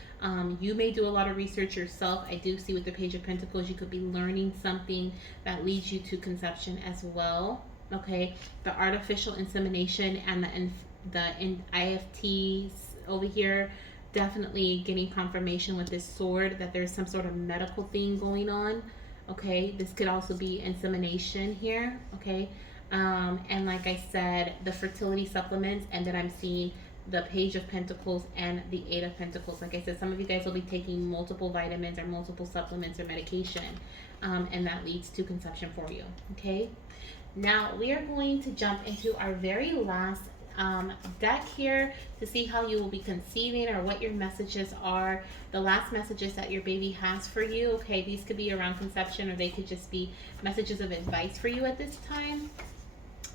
You may do a lot of research yourself. I do see with the Page of Pentacles, you could be learning something that leads you to conception as well. Okay, the artificial insemination and the IFTs over here, definitely getting confirmation with this sword that there's some sort of medical thing going on. Okay, this could also be insemination here. Okay, and like I said, the fertility supplements, and then I'm seeing the Page of Pentacles and the Eight of Pentacles. Like I said, some of you guys will be taking multiple vitamins or multiple supplements or medication, and that leads to conception for you. Okay, now we are going to jump into our very last deck here to see how you will be conceiving, or what your messages are, the last messages that your baby has for you. Okay, these could be around conception, or they could just be messages of advice for you at this time.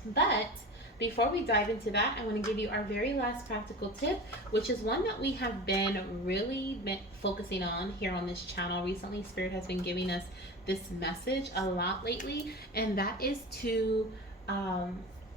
But before we dive into that, I want to give you our very last practical tip, which is one that we have been really focusing on here on this channel recently. Spirit has been giving us this message a lot lately, and that is to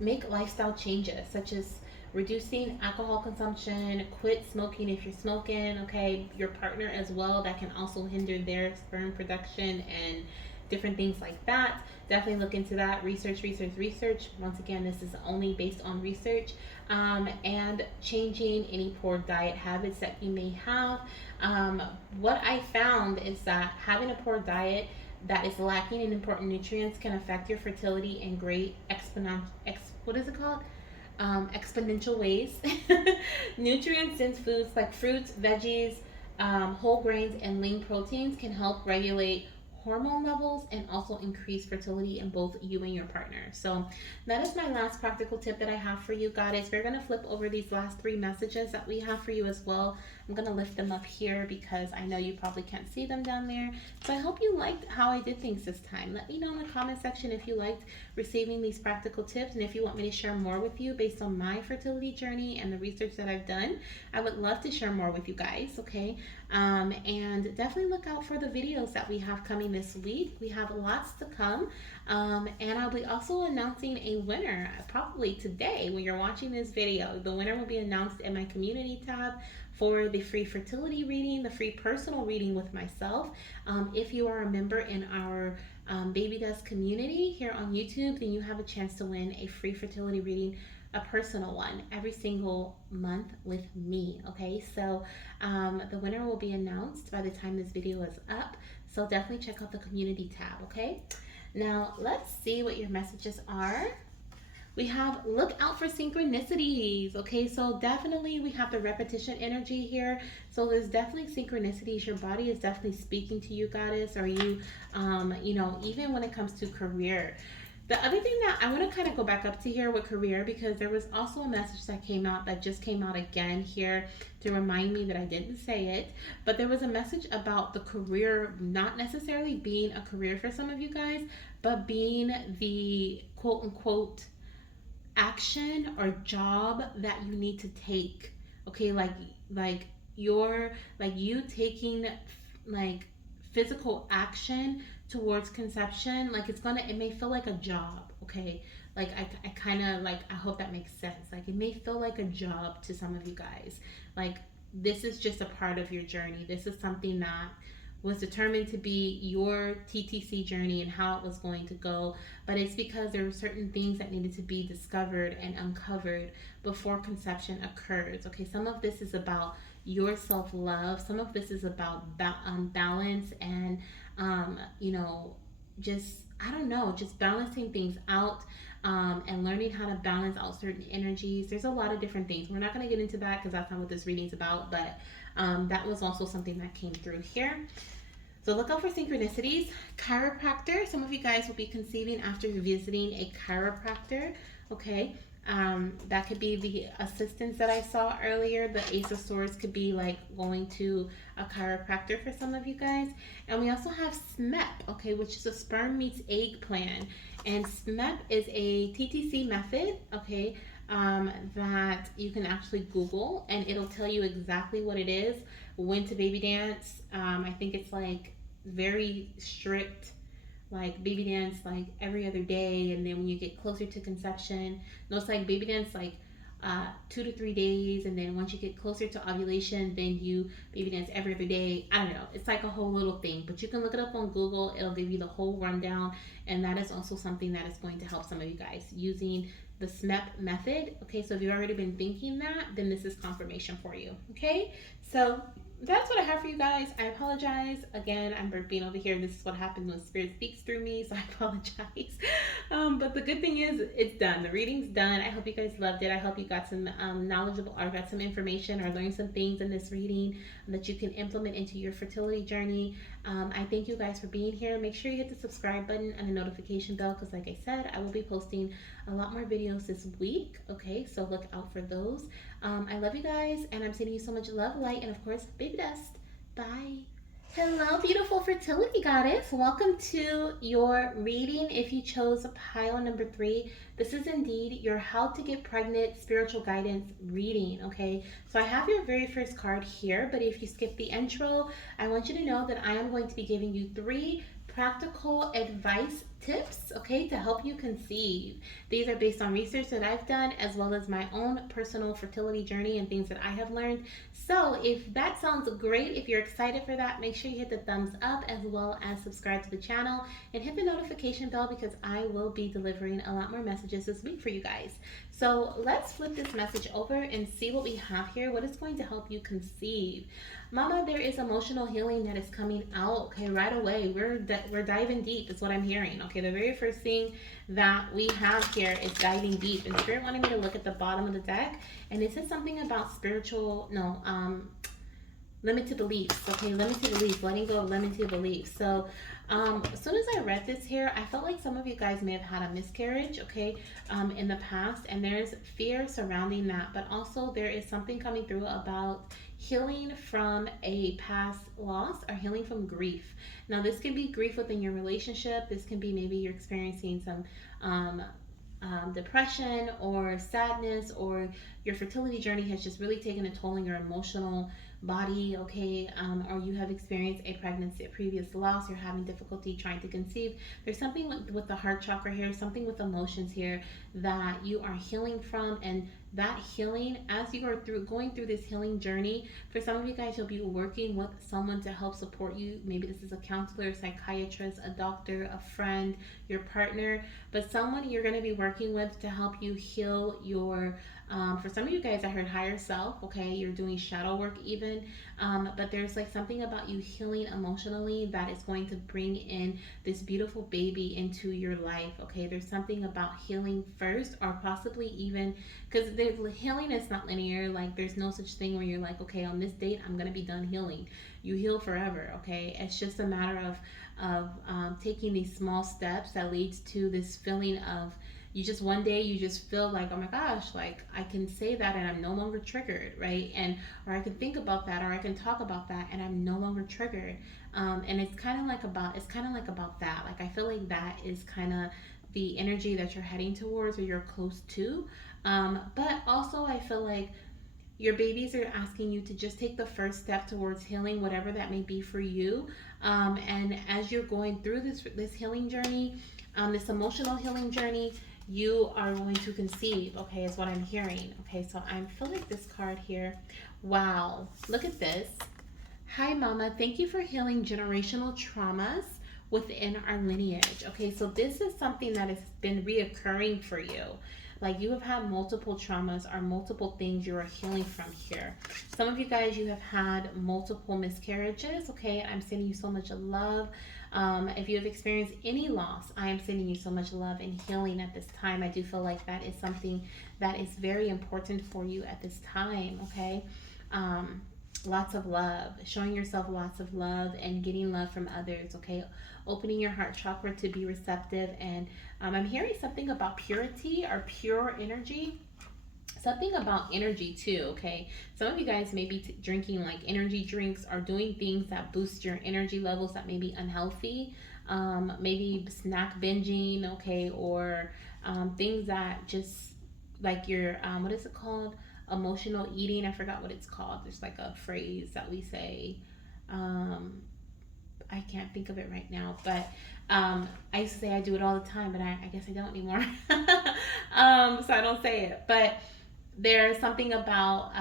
make lifestyle changes, such as reducing alcohol consumption, quit smoking if you're smoking, okay, your partner as well, that can also hinder their sperm production and different things like that. Definitely look into that. Research, research, research. Once again, this is only based on research. And changing any poor diet habits that you may have. What I found is that having a poor diet that is lacking in important nutrients can affect your fertility in great what is it called? Exponential ways. Nutrient dense foods like fruits, veggies, whole grains, and lean proteins can help regulate hormone levels and also increase fertility in both you and your partner. So that is my last practical tip that I have for you guys. We're going to flip over these last three messages that we have for you as well. I'm going to lift them up here because I know you probably can't see them down there. So I hope you liked how I did things this time. Let me know in the comment section if you liked receiving these practical tips and if you want me to share more with you based on my fertility journey and the research that I've done. I would love to share more with you guys, okay? And definitely look out for the videos that we have coming this week. We have lots to come. And I'll be also announcing a winner probably today when you're watching this video. The winner will be announced in my community tab for the free fertility reading, the free personal reading with myself. If you are a member in our Baby Dust community here on YouTube, then you have a chance to win a free fertility reading, a personal one, every single month with me. Okay, so the winner will be announced by the time this video is up. So definitely check out the community tab. Okay, now let's see what your messages are. We have look out for synchronicities. Okay, so definitely we have the repetition energy here. So there's definitely synchronicities. Your body is definitely speaking to you, goddess, or you, even when it comes to career. The other thing that I want to kind of go back up to here with career, because there was also a message that came out that just came out again here to remind me that I didn't say it, but there was a message about the career not necessarily being a career for some of you guys, but being the quote unquote action or job that you need to take. Okay, like you taking like physical action towards conception. Like it may feel like a job. Okay, like I kind of like, I hope that makes sense. Like it may feel like a job to some of you guys. Like this is just a part of your journey. This is something that was determined to be your TTC journey and how it was going to go, but it's because there were certain things that needed to be discovered and uncovered before conception occurs. Okay, some of this is about your self love, some of this is about balance and, just, I don't know, just balancing things out. And learning how to balance out certain energies. There's a lot of different things. We're not going to get into that because that's not what this reading's about, but that was also something that came through here. So look out for synchronicities. Chiropractor. Some of you guys will be conceiving after visiting a chiropractor. Okay. That could be the assistance that I saw earlier. The Ace of Swords could be like going to a chiropractor for some of you guys. And we also have SMEP, okay, which is a sperm meets egg plan. And SMEP is a TTC method, okay, that you can actually Google and it'll tell you exactly what it is, when to baby dance. I think it's like very strict, like baby dance like every other day, and then when you get closer to conception, no, it's like baby dance like 2 to 3 days, and then once you get closer to ovulation, then you baby dance every other day. I don't know, it's like a whole little thing, but you can look it up on Google. It'll give you the whole rundown, and that is also something that is going to help some of you guys using the SMEP method. Okay, so if you've already been thinking that, then this is confirmation for you. Okay, so that's what I have for you guys. I apologize. Again, I'm burping over here. This is what happens when spirit speaks through me, so I apologize. But the good thing is it's done. The reading's done. I hope you guys loved it. I hope you got some knowledgeable, or got some information, or learned some things in this reading that you can implement into your fertility journey. I thank you guys for being here. Make sure you hit the subscribe button and the notification bell, because like I said, I will be posting a lot more videos this week. Okay, so look out for those. I love you guys, and I'm sending you so much love, light, and of course, baby dust. Bye. Hello, beautiful fertility goddess. Welcome to your reading. If you chose pile number 3, this is indeed your How to Get Pregnant Spiritual Guidance reading. Okay, so I have your very first card here, but if you skip the intro, I want you to know that I am going to be giving you 3 practical advice tips, okay, to help you conceive. These are based on research that I've done as well as my own personal fertility journey and things that I have learned. So, if that sounds great, if you're excited for that, make sure you hit the thumbs up as well as subscribe to the channel and hit the notification bell because I will be delivering a lot more messages this week for you guys. So, let's flip this message over and see what we have here. What is going to help you conceive? Mama, there is emotional healing that is coming out. Okay, right away. We're diving deep. Is what I'm hearing. Okay, the very first thing that we have here is diving deep. And Spirit wanted me to look at the bottom of the deck, and it says something about spiritual. No, limited beliefs. Okay, limited beliefs, letting go of limited beliefs. So, as soon as I read this here, I felt like some of you guys may have had a miscarriage, okay, in the past, and there's fear surrounding that, but also there is something coming through about healing from a past loss or healing from grief. Now, this can be grief within your relationship. This can be maybe you're experiencing some um, depression or sadness, or your fertility journey has just really taken a toll on your emotional body, okay, or you have experienced a pregnancy, a previous loss, you're having difficulty trying to conceive. There's something with the heart chakra here, something with emotions here that you are healing from, and that healing, as you are going through this healing journey, for some of you guys, you'll be working with someone to help support you. Maybe this is a counselor, a psychiatrist, a doctor, a friend, your partner, but someone you're going to be working with to help you heal your for some of you guys, I heard higher self. Okay, you're doing shadow work even, but there's like something about you healing emotionally that is going to bring in this beautiful baby into your life. Okay, there's something about healing first, or possibly even because the healing is not linear. Like there's no such thing where you're like, okay, on this date I'm gonna be done healing. You heal forever. Okay, it's just a matter of taking these small steps that leads to this feeling of you just one day you just feel like, oh my gosh, like I can say that and I'm no longer triggered, right? And or I can think about that, or I can talk about that and I'm no longer triggered. And it's kind of like about that. Like I feel like that is kind of the energy that you're heading towards or you're close to. But also I feel like your babies are asking you to just take the first step towards healing, whatever that may be for you. And as you're going through this healing journey, this emotional healing journey, you are going to conceive. Okay, is what I'm hearing. Okay, so I'm filling this card here. Wow, look at this. Hi, Mama. Thank you for healing generational traumas within our lineage. Okay, so this is something that has been reoccurring for you. Like you have had multiple traumas or multiple things you are healing from here. Some of you guys, you have had multiple miscarriages. Okay, I'm sending you so much love. If you have experienced any loss, I am sending you so much love and healing at this time. I do feel like that is something that is very important for you at this time. Okay. Um, Lots of love, showing yourself lots of love and getting love from others. Okay, opening your heart chakra to be receptive. And I'm hearing something about purity or pure energy, something about energy too. Okay, some of you guys may be drinking like energy drinks or doing things that boost your energy levels that may be unhealthy. Maybe snack binging, okay, or things that just like your what is it called, emotional eating. I forgot what it's called. There's like a phrase that we say. um, I can't think of it right now, but I used to say I do it all the time, but I guess I don't anymore. So I don't say it. But there's something about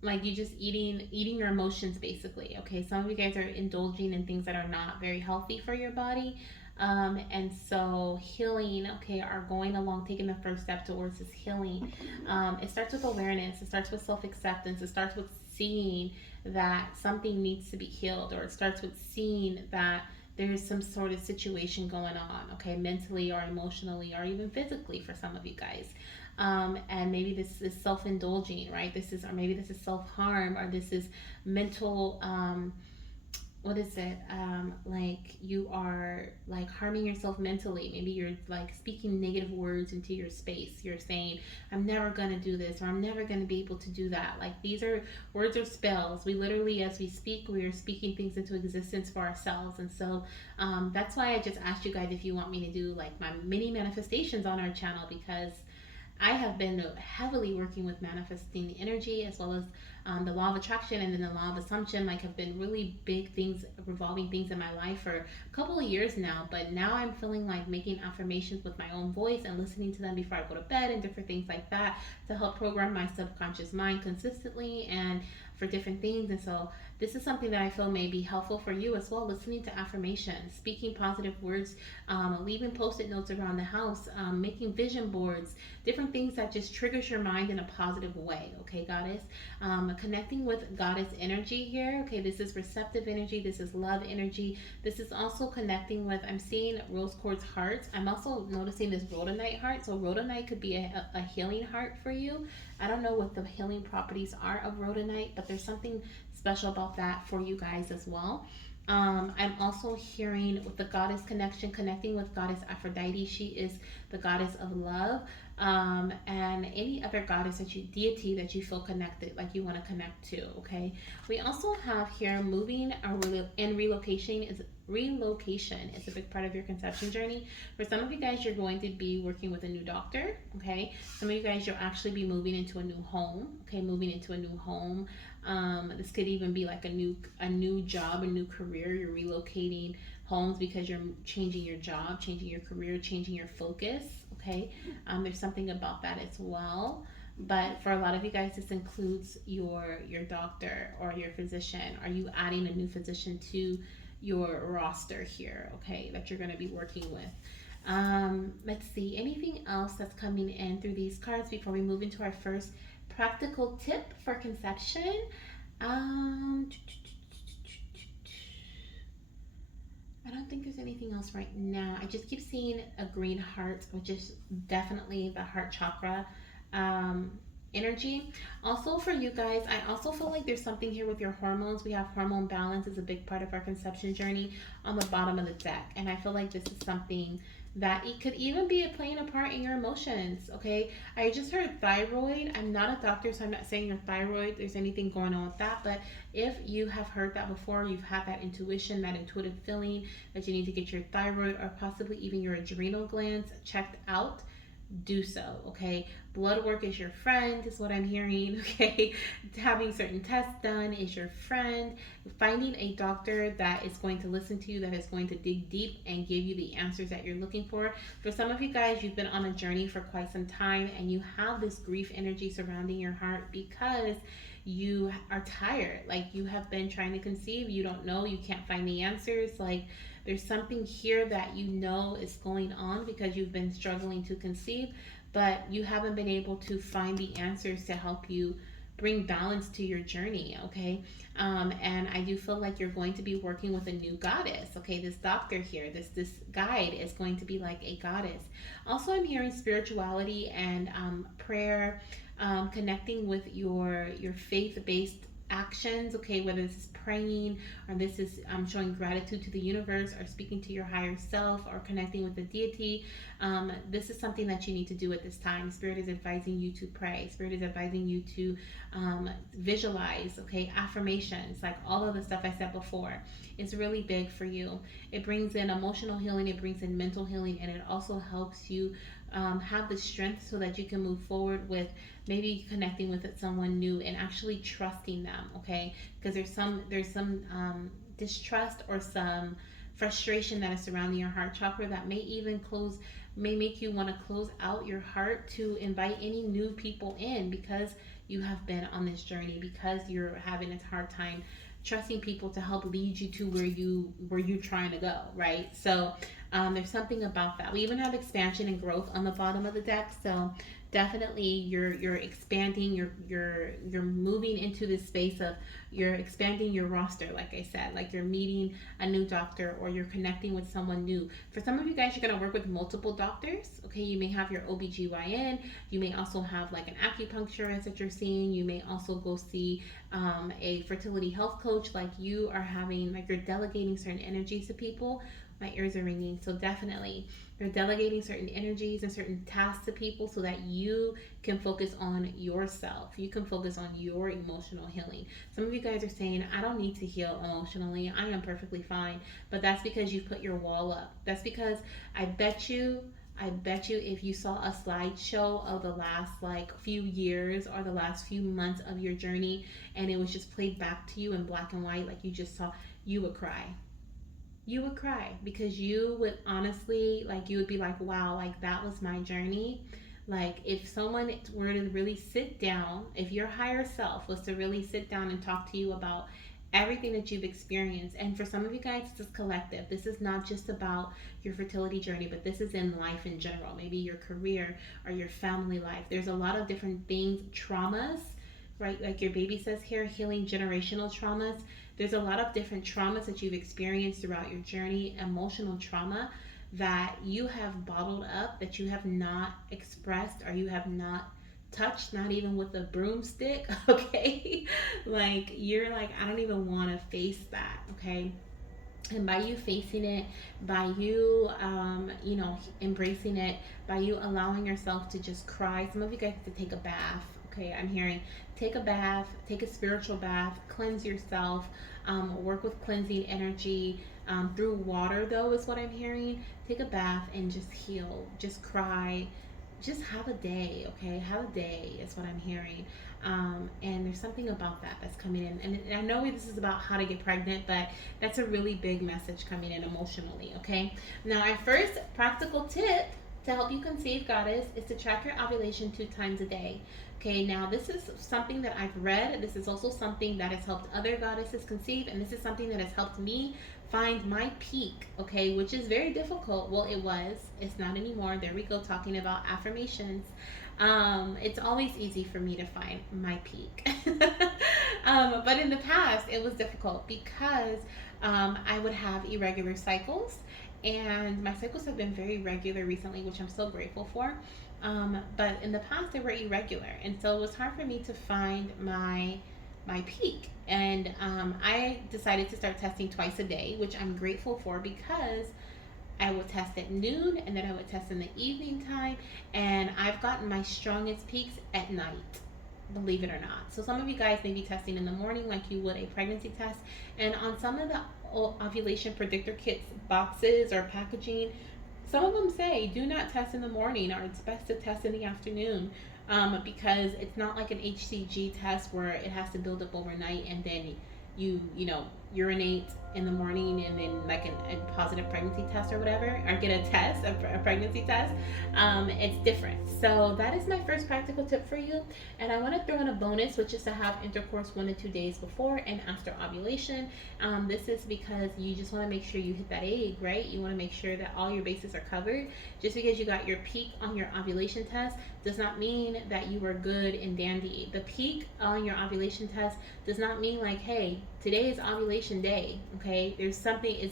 like you just eating your emotions basically. Okay, some of you guys are indulging in things that are not very healthy for your body. And so healing, okay, are going along, taking the first step towards this healing. It starts with awareness, it starts with self-acceptance, it starts with seeing that something needs to be healed, or it starts with seeing that there is some sort of situation going on, okay, mentally or emotionally or even physically for some of you guys. And maybe this is self-indulging, right? This is, or maybe this is self-harm, or this is mental, what is it, like you are like harming yourself mentally. Maybe you're like speaking negative words into your space. You're saying, I'm never gonna do this, or I'm never gonna be able to do that. Like these are words or spells. We literally, as we speak, we are speaking things into existence for ourselves. And so that's why I just asked you guys if you want me to do like my mini manifestations on our channel, because I have been heavily working with manifesting energy as well as The law of attraction and then the law of assumption like have been really big things, revolving things in my life for a couple of years now. But now I'm feeling like making affirmations with my own voice and listening to them before I go to bed and different things like that to help program my subconscious mind consistently and for different things. And so this is something that I feel may be helpful for you as well. Listening to affirmations, speaking positive words, leaving post-it notes around the house, making vision boards, different things that just triggers your mind in a positive way. Okay, goddess. Connecting with goddess energy here. Okay, this is receptive energy. This is love energy. This is also connecting with, I'm seeing rose quartz hearts. I'm also noticing this rhodonite heart. So rhodonite could be a healing heart for you. I don't know what the healing properties are of rhodonite, but there's something special about that for you guys as well. I'm also hearing with the goddess connection, connecting with goddess Aphrodite. She is the goddess of love. And any other goddess that you, deity that you feel connected, like you want to connect to. Okay. We also have here moving and relocation is a big part of your conception journey. For some of you guys, you're going to be working with a new doctor. Okay. Some of you guys, you'll actually be moving into a new home. Okay, moving into a new home. This could even be like a new job, a new career. You're relocating homes because you're changing your job, changing your career, changing your focus. Okay, there's something about that as well. But for a lot of you guys, this includes your doctor or your physician. Are you adding a new physician to your roster here? Okay, that you're going to be working with. Let's see, anything else that's coming in through these cards before we move into our first practical tip for conception. Um, I don't think there's anything else right now. I just keep seeing a green heart, which is definitely the heart chakra um, energy. Also, for you guys, I also feel like there's something here with your hormones. We have hormone balance is a big part of our conception journey on the bottom of the deck. And I feel like this is something that it could even be playing a part in your emotions. Okay, I just heard thyroid. I'm not a doctor, so I'm not saying your thyroid there's anything going on with that, but if you have heard that before, you've had that intuition, that intuitive feeling that you need to get your thyroid or possibly even your adrenal glands checked out, do so. Okay, blood work is your friend is what I'm hearing. Okay, having certain tests done is your friend. Finding a doctor that is going to listen to you, that is going to dig deep and give you the answers that you're looking for some of you guys, you've been on a journey for quite some time and you have this grief energy surrounding your heart because you are tired. Like you have been trying to conceive, you don't know, you can't find the answers. Like there's something here that you know is going on because you've been struggling to conceive, but you haven't been able to find the answers to help you bring balance to your journey. Okay, and I do feel like you're going to be working with a new goddess. Okay, this doctor here, this guide is going to be like a goddess. Also, I'm hearing spirituality and prayer, connecting with your faith based actions. Okay, whether this is praying or this is showing gratitude to the universe or speaking to your higher self or connecting with the deity. This is something that you need to do at this time. Spirit is advising you to pray. Spirit is advising you to visualize. Okay, affirmations, like all of the stuff I said before, is really big for you. It brings in emotional healing, it brings in mental healing, and it also helps you have the strength so that you can move forward with maybe connecting with someone new and actually trusting them. Okay, because there's some distrust or some frustration that is surrounding your heart chakra that may make you want to close out your heart to invite any new people in because you have been on this journey, because you're having a hard time trusting people to help lead you to where you're trying to go, right? So there's something about that. We even have expansion and growth on the bottom of the deck. So definitely you're expanding, you're moving into this space of you're expanding your roster, like I said, like you're meeting a new doctor or you're connecting with someone new. For some of you guys, you're going to work with multiple doctors. Okay, you may have your OBGYN, you may also have like an acupuncturist that you're seeing, you may also go see a fertility health coach. Like you are having, like you're delegating certain energies to people. My ears are ringing. So definitely you're delegating certain energies and certain tasks to people so that you can focus on yourself. You can focus on your emotional healing. Some of you guys are saying, I don't need to heal emotionally. I am perfectly fine. But that's because you've put your wall up. That's because I bet you I bet you if you saw a slideshow of the last like few years or the last few months of your journey and it was just played back to you in black and white, like you just saw, you would cry. You would cry because you would honestly, like, you would be like, wow, like that was my journey. Like, if someone were to really sit down, if your higher self was to really sit down and talk to you about everything that you've experienced, and for some of you guys, this is collective. This is not just about your fertility journey, but this is in life in general, maybe your career or your family life. There's a lot of different things, traumas, right? Like your baby says here, healing generational traumas. There's a lot of different traumas that you've experienced throughout your journey, emotional trauma that you have bottled up, that you have not expressed or you have not touched, not even with a broomstick, okay? Like, you're like, I don't even want to face that, okay? And by you facing it, by you embracing it, by you allowing yourself to just cry. Some of you guys have to take a bath. Okay, I'm hearing take a bath, take a spiritual bath, cleanse yourself, work with cleansing energy through water, though, is what I'm hearing. Take a bath and just heal, just cry, just have a day. Okay, have a day is what I'm hearing. And there's something about that that's coming in, and I know this is about how to get pregnant, but that's a really big message coming in emotionally. Okay, now our first practical tip to help you conceive, goddess, is to track your ovulation 2 times a day. Okay, now this is something that I've read. This is also something that has helped other goddesses conceive, and this is something that has helped me find my peak, okay, which is very difficult. Well, it was. It's not anymore. There we go, talking about affirmations. It's always easy for me to find my peak. But in the past, it was difficult because I would have irregular cycles, and my cycles have been very regular recently, which I'm so grateful for. But in the past, they were irregular, and so it was hard for me to find my peak. And I decided to start testing twice a day, which I'm grateful for because I would test at noon and then I would test in the evening time. And I've gotten my strongest peaks at night, believe it or not. So some of you guys may be testing in the morning like you would a pregnancy test. And on some of the ovulation predictor kits boxes or packaging, some of them say do not test in the morning, or it's best to test in the afternoon, because it's not like an HCG test where it has to build up overnight and then you urinate in the morning and then like a positive pregnancy test or whatever, or get a test, a pregnancy test. It's different. So that is my first practical tip for you, and I want to throw in a bonus, which is to have intercourse 1 to 2 days before and after ovulation. This is because you just want to make sure you hit that egg, right? You want to make sure that all your bases are covered. Just because you got your peak on your ovulation test does not mean that you are good and dandy. The peak on your ovulation test does not mean like, hey, today is ovulation day. Okay, there's something.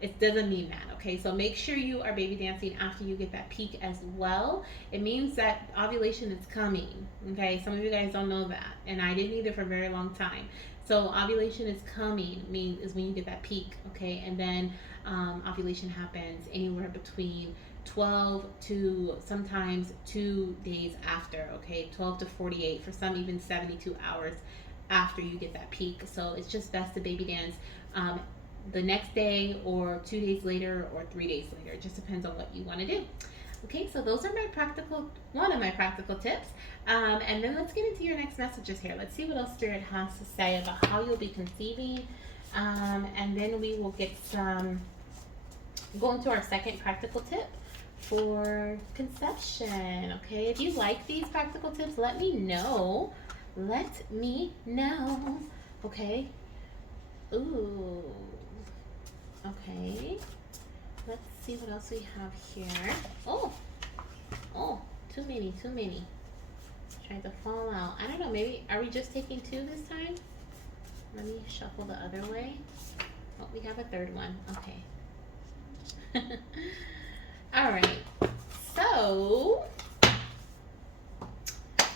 It doesn't mean that. Okay, so make sure you are baby dancing after you get that peak as well. It means that ovulation is coming. Okay, some of you guys don't know that, and I didn't either for a very long time. So ovulation is coming means is when you get that peak. Okay, and then ovulation happens anywhere between 12 to sometimes 2 days after. Okay, 12 to 48, for some even 72 hours after you get that peak. So it's just best to baby dance the next day or 2 days later or 3 days later. It just depends on what you want to do. Okay, so those are one of my practical tips. And then let's get into your next messages here. Let's see what else Spirit has to say about how you'll be conceiving. And then we will go into our second practical tip for conception. Okay, if you like these practical tips, let me know. Let me know. Okay. Ooh. Okay. Let's see what else we have here. Oh, too many. Trying to fall out. I don't know, maybe, are we just taking 2 this time? Let me shuffle the other way. Oh, we have a third one. Okay. All right. So,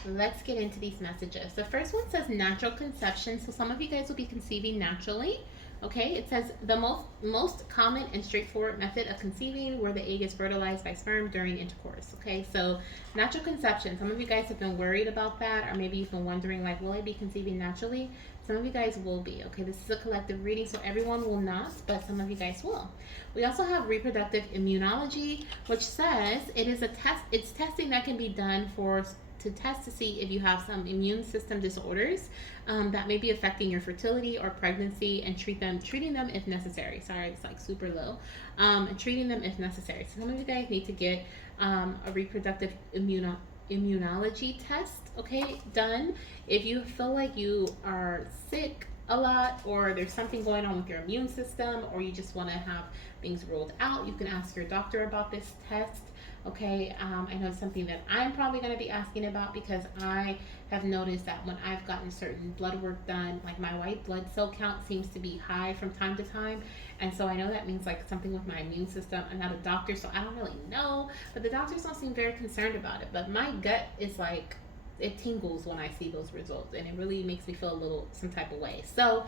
let's get into these messages. The first one says natural conception. So some of you guys will be conceiving naturally. Okay, it says the most common and straightforward method of conceiving where the egg is fertilized by sperm during intercourse. Okay, so natural conception. Some of you guys have been worried about that, or maybe you've been wondering like, will I be conceiving naturally? Some of you guys will be. Okay, this is a collective reading, so everyone will not, but some of you guys will. We also have reproductive immunology, which says it is a test. It's testing that can be done for to test to see if you have some immune system disorders that may be affecting your fertility or pregnancy, and treating them if necessary. Sorry, it's like super low. And treating them if necessary. So some of you guys need to get a reproductive immunology test, okay, done. If you feel like you are sick a lot, or there's something going on with your immune system, or you just want to have things ruled out, you can ask your doctor about this test. Okay, I know it's something that I'm probably going to be asking about because I have noticed that when I've gotten certain blood work done, like my white blood cell count seems to be high from time to time. And so I know that means like something with my immune system. I'm not a doctor, so I don't really know. But the doctors don't seem very concerned about it. But my gut is like, it tingles when I see those results, and it really makes me feel a little some type of way. So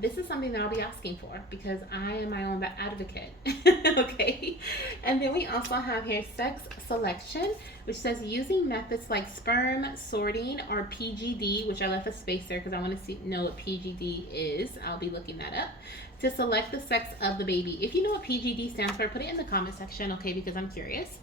this is something that I'll be asking for because I am my own advocate. Okay. And then we also have here sex selection, which says using methods like sperm sorting or PGD, which I left a space there because I want to know what PGD is. I'll be looking that up to select the sex of the baby. If you know what PGD stands for, put it in the comment section, okay, because I'm curious,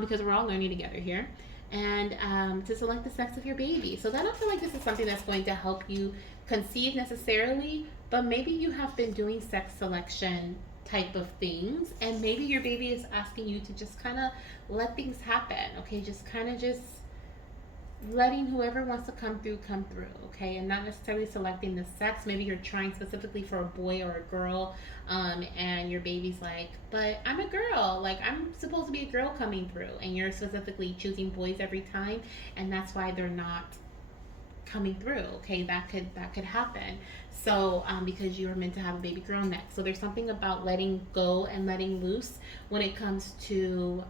because we're all learning together here. And to select the sex of your baby. So I don't feel like this is something that's going to help you conceive necessarily, but maybe you have been doing sex selection type of things, and maybe your baby is asking you to just kind of let things happen, okay? Just kind of just letting whoever wants to come through, okay, and not necessarily selecting the sex. Maybe you're trying specifically for a boy or a girl, and your baby's like, but I'm a girl, like I'm supposed to be a girl coming through, and you're specifically choosing boys every time, and that's why they're not coming through. Okay, that could happen. So because you were meant to have a baby girl next, so there's something about letting go and letting loose when it comes to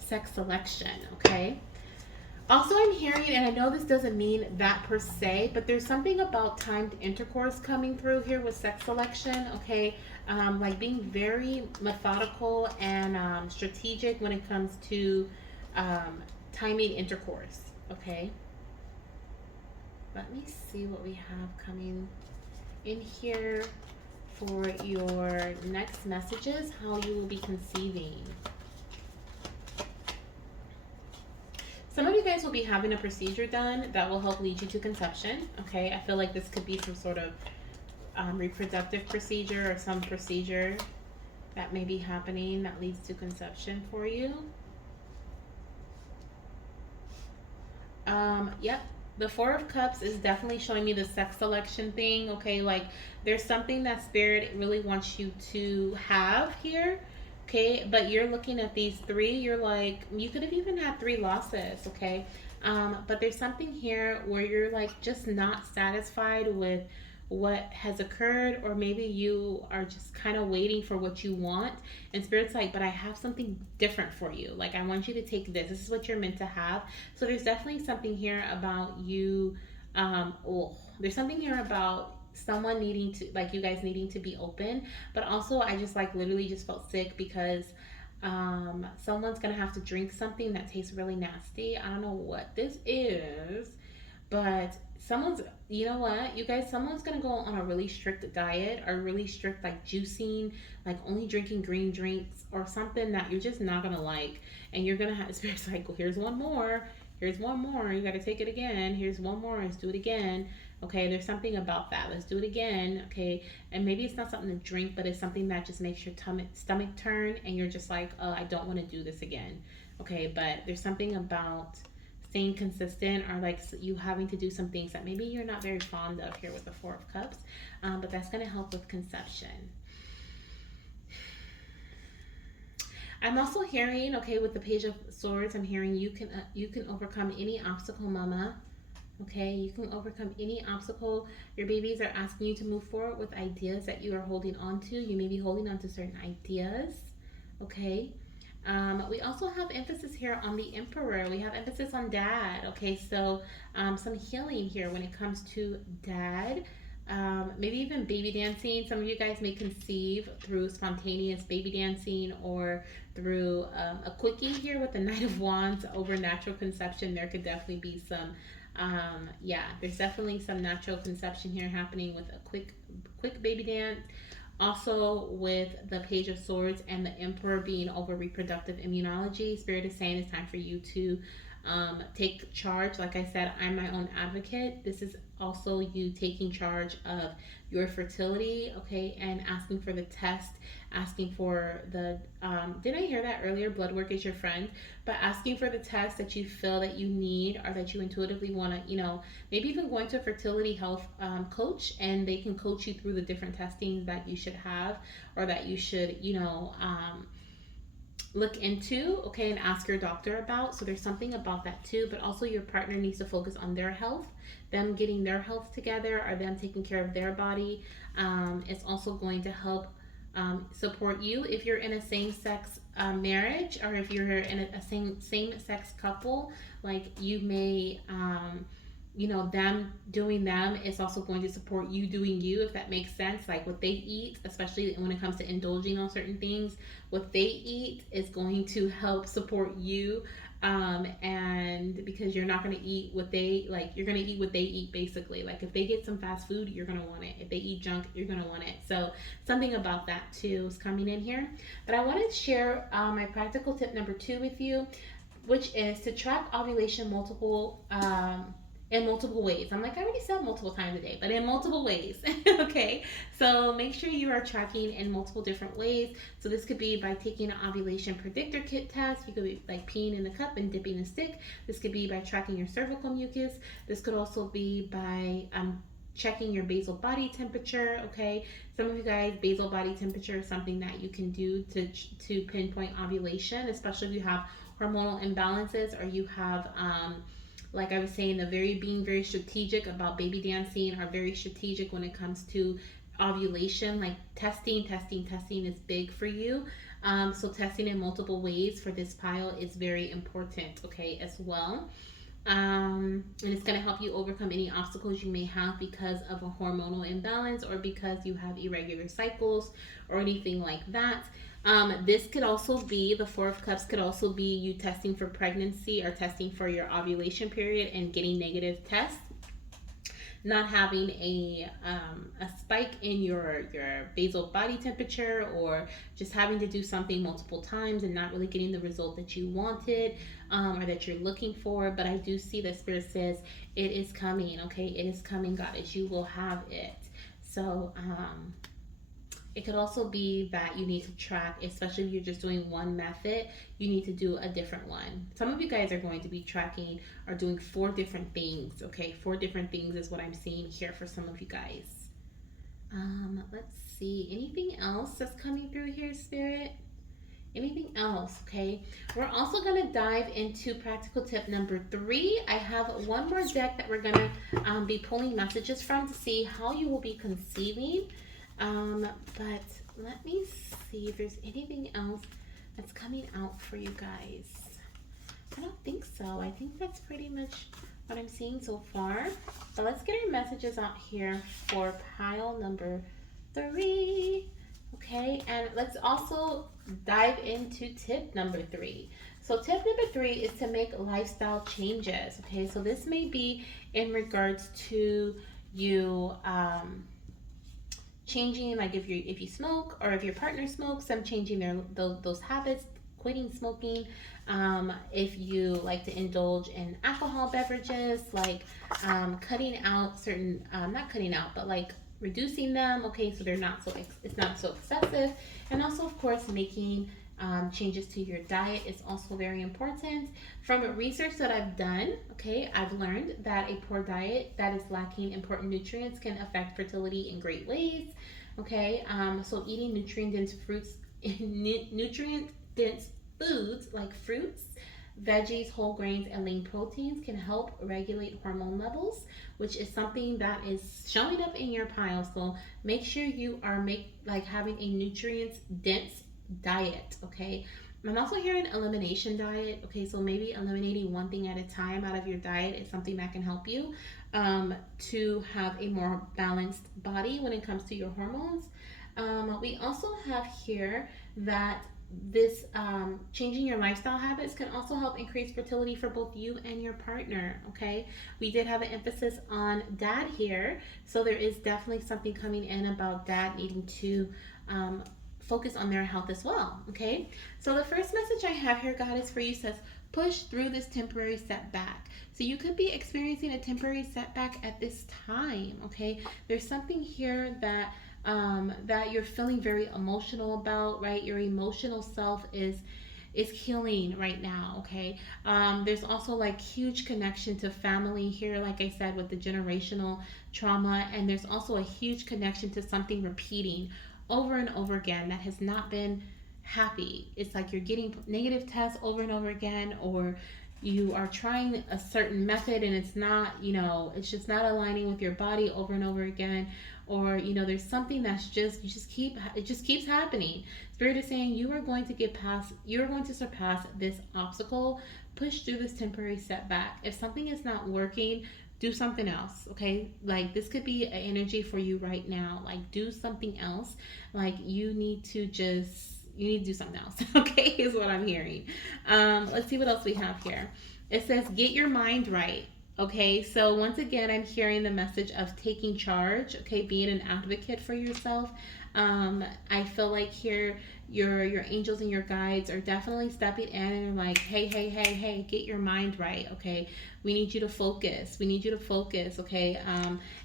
sex selection. Okay. Also, I'm hearing, and I know this doesn't mean that per se, but there's something about timed intercourse coming through here with sex selection, okay? Like being very methodical and strategic when it comes to um, timing intercourse, okay? Let me see what we have coming in here for your next messages, how you will be conceiving. Some of you guys will be having a procedure done that will help lead you to conception. Okay, I feel like this could be some sort of reproductive procedure or some procedure that may be happening that leads to conception for you. Yep. The Four of Cups is definitely showing me the sex selection thing. Okay, like there's something that Spirit really wants you to have here. Okay, but you're looking at these three, you're like, you could have even had three losses. Okay, but there's something here where you're like just not satisfied with what has occurred, or maybe you are just kind of waiting for what you want, and Spirit's like, but I have something different for you. Like I want you to take this is what you're meant to have. So there's definitely something here about you. Oh, there's something here about someone needing to, like you guys needing to be open, but also I just like literally just felt sick because someone's gonna have to drink something that tastes really nasty. I don't know what this is, but someone's, you know what, you guys, someone's gonna go on a really strict diet or really strict like juicing, like only drinking green drinks or something that you're just not gonna like. And you're gonna have spirits like, well, here's one more, you gotta take it again, here's one more, let's do it again. Okay, there's something about that, let's do it again. Okay, and maybe it's not something to drink, but it's something that just makes your stomach turn, and you're just like, oh, I don't want to do this again. Okay, but there's something about staying consistent, or like you having to do some things that maybe you're not very fond of here with the Four of Cups, but that's going to help with conception. I'm also hearing, okay, with the Page of Swords, I'm hearing you can overcome any obstacle, mama. Okay, you can overcome any obstacle. Your babies are asking you to move forward with ideas that you are holding on to. You may be holding on to certain ideas. Okay, we also have emphasis here on the Emperor. We have emphasis on dad. Okay, so some healing here when it comes to dad. maybe even baby dancing. Some of you guys may conceive through spontaneous baby dancing or through a quickie here with the Knight of Wands over natural conception. There could definitely be some, yeah, there's definitely some natural conception here happening with a quick baby dance. Also, with the Page of Swords and the Emperor being over reproductive immunology, Spirit is saying it's time for you to take charge. Like I said, I'm my own advocate. This is also you taking charge of your fertility, okay, and asking for the test, asking for the, did I hear that earlier? Blood work is your friend, but asking for the test that you feel that you need or that you intuitively want to, maybe even going to a fertility health coach and they can coach you through the different testings that you should have or that you should, look into, okay, and ask your doctor about. So there's something about that too, but also your partner needs to focus on their health, them getting their health together or them taking care of their body. It's also going to help support you if you're in a same-sex marriage or if you're in a same-sex couple. Like you may them doing them is also going to support you doing you, if that makes sense. Like what they eat, especially when it comes to indulging on certain things, what they eat is going to help support you. And because you're not going to eat what they like, you're going to eat what they eat basically. Like if they get some fast food, you're going to want it. If they eat junk, you're going to want it. So something about that too is coming in here. But I wanted to share my practical tip number 2 with you, which is to track ovulation in multiple ways. I'm like, I already said multiple times a day, but in multiple ways. Okay. So make sure you are tracking in multiple different ways. So this could be by taking an ovulation predictor kit test. You could be like peeing in a cup and dipping a stick. This could be by tracking your cervical mucus. This could also be by checking your basal body temperature. Okay, some of you guys, basal body temperature is something that you can do to pinpoint ovulation, especially if you have hormonal imbalances or you have like I was saying, the very being very strategic about baby dancing, are very strategic when it comes to ovulation. Like testing is big for you. So testing in multiple ways for this pile is very important, okay, as well. And it's going to help you overcome any obstacles you may have because of a hormonal imbalance or because you have irregular cycles or anything like that. This could also be, the Four of Cups could also be you testing for pregnancy or testing for your ovulation period and getting negative tests, not having a spike in your basal body temperature, or just having to do something multiple times and not really getting the result that you wanted, or that you're looking for. But I do see that Spirit says it is coming. Okay, it is coming, Goddess. You will have it. So it could also be that you need to track, especially if you're just doing one method, you need to do a different one. Some of you guys are going to be tracking or doing 4 different things, okay? 4 different things is what I'm seeing here for some of you guys. Let's see. Anything else that's coming through here, Spirit? Anything else? Okay. We're also going to dive into practical tip number 3. I have one more deck that we're going to be pulling messages from to see how you will be conceiving. But let me see if there's anything else that's coming out for you guys. I don't think so. I think that's pretty much what I'm seeing so far. But let's get our messages out here for pile number 3. Okay, and let's also dive into tip number 3. So tip number 3 is to make lifestyle changes. Okay, so this may be in regards to you changing, like if you smoke or if your partner smokes, them changing those habits, quitting smoking. If you like to indulge in alcohol beverages, like cutting out certain, not cutting out, but like reducing them, okay, so they're not so it's not so excessive. And also, of course, making changes to your diet is also very important. From research that I've done, okay, I've learned that a poor diet that is lacking important nutrients can affect fertility in great ways. Okay, so eating nutrient dense foods like fruits, veggies, whole grains, and lean proteins can help regulate hormone levels, which is something that is showing up in your pile. So make sure you are having a nutrients dense diet, okay? I'm also hearing elimination diet. Okay, so maybe eliminating one thing at a time out of your diet is something that can help you to have a more balanced body when it comes to your hormones. We also have here that this changing your lifestyle habits can also help increase fertility for both you and your partner. Okay, we did have an emphasis on dad here, so there is definitely something coming in about dad needing to um, focus on their health as well. Okay, so the first message I have here, Goddess, for you says push through this temporary setback. So you could be experiencing a temporary setback at this time. Okay, there's something here that you're feeling very emotional about, right? Your emotional self is healing right now. Okay, there's also like huge connection to family here, like I said, with the generational trauma, and there's also a huge connection to something repeating over and over again that has not been happy. It's like you're getting negative tests over and over again, or you are trying a certain method and it's not, it's just not aligning with your body over and over again, or there's something that's just it just keeps happening. Spirit is saying you are going to you're going to surpass this obstacle. Push through this temporary setback. If something is not working, do something else. Okay, like this could be an energy for you right now. Like do something else. Like you need to do something else. Okay, is what I'm hearing. Let's see what else we have here. It says get your mind right. Okay, so once again, I'm hearing the message of taking charge. Okay, being an advocate for yourself. I feel like here your angels and your guides are definitely stepping in and are like, hey, hey, hey, hey, get your mind right. Okay, we need you to focus. We need you to focus. Okay,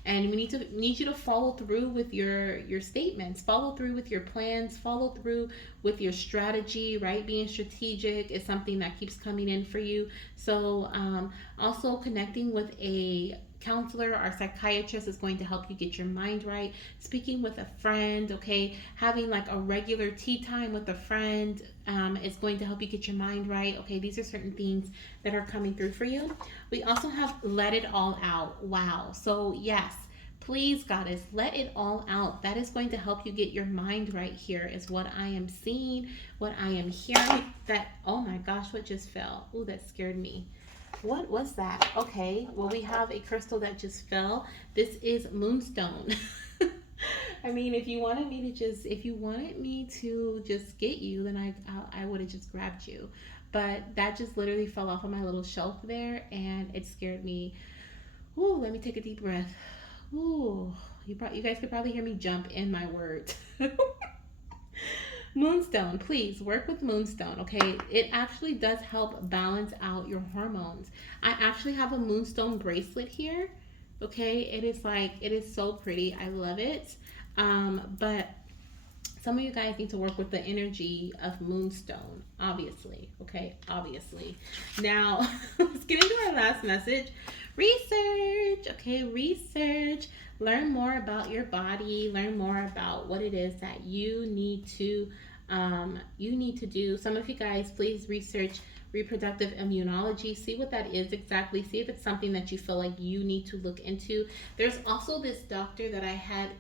and we need you to follow through with your statements. Follow through with your plans. Follow through with your strategy. Right, being strategic is something that keeps coming in for you. So also connecting with a counselor or psychiatrist is going to help you get your mind right. Speaking with a friend, okay, having like a regular tea time with a friend is going to help you get your mind right. Okay, these are certain things that are coming through for you. We also have let it all out. Wow. So yes, please, Goddess, let it all out. That is going to help you get your mind right here, is what I am seeing, what I am hearing. That, oh my gosh, what just fell? Oh, that scared me. What was that? Okay, well, we have a crystal that just fell. This is moonstone. I mean, if you wanted me to just get you, then I would have just grabbed you. But that just literally fell off of my little shelf there, and it scared me. Ooh, let me take a deep breath. Ooh, you guys could probably hear me jump in my words. Moonstone, please work with Moonstone, okay? It actually does help balance out your hormones. I actually have a Moonstone bracelet here, okay? It is so pretty. I love it. But some of you guys need to work with the energy of Moonstone, obviously, okay? Obviously. Now, let's get into our last message. Research, okay? Research. Learn more about your body. Learn more about what it is that you need to do. Some of you guys, please research reproductive immunology. See what that is exactly. See if it's something that you feel like you need to look into. There's also this doctor that I had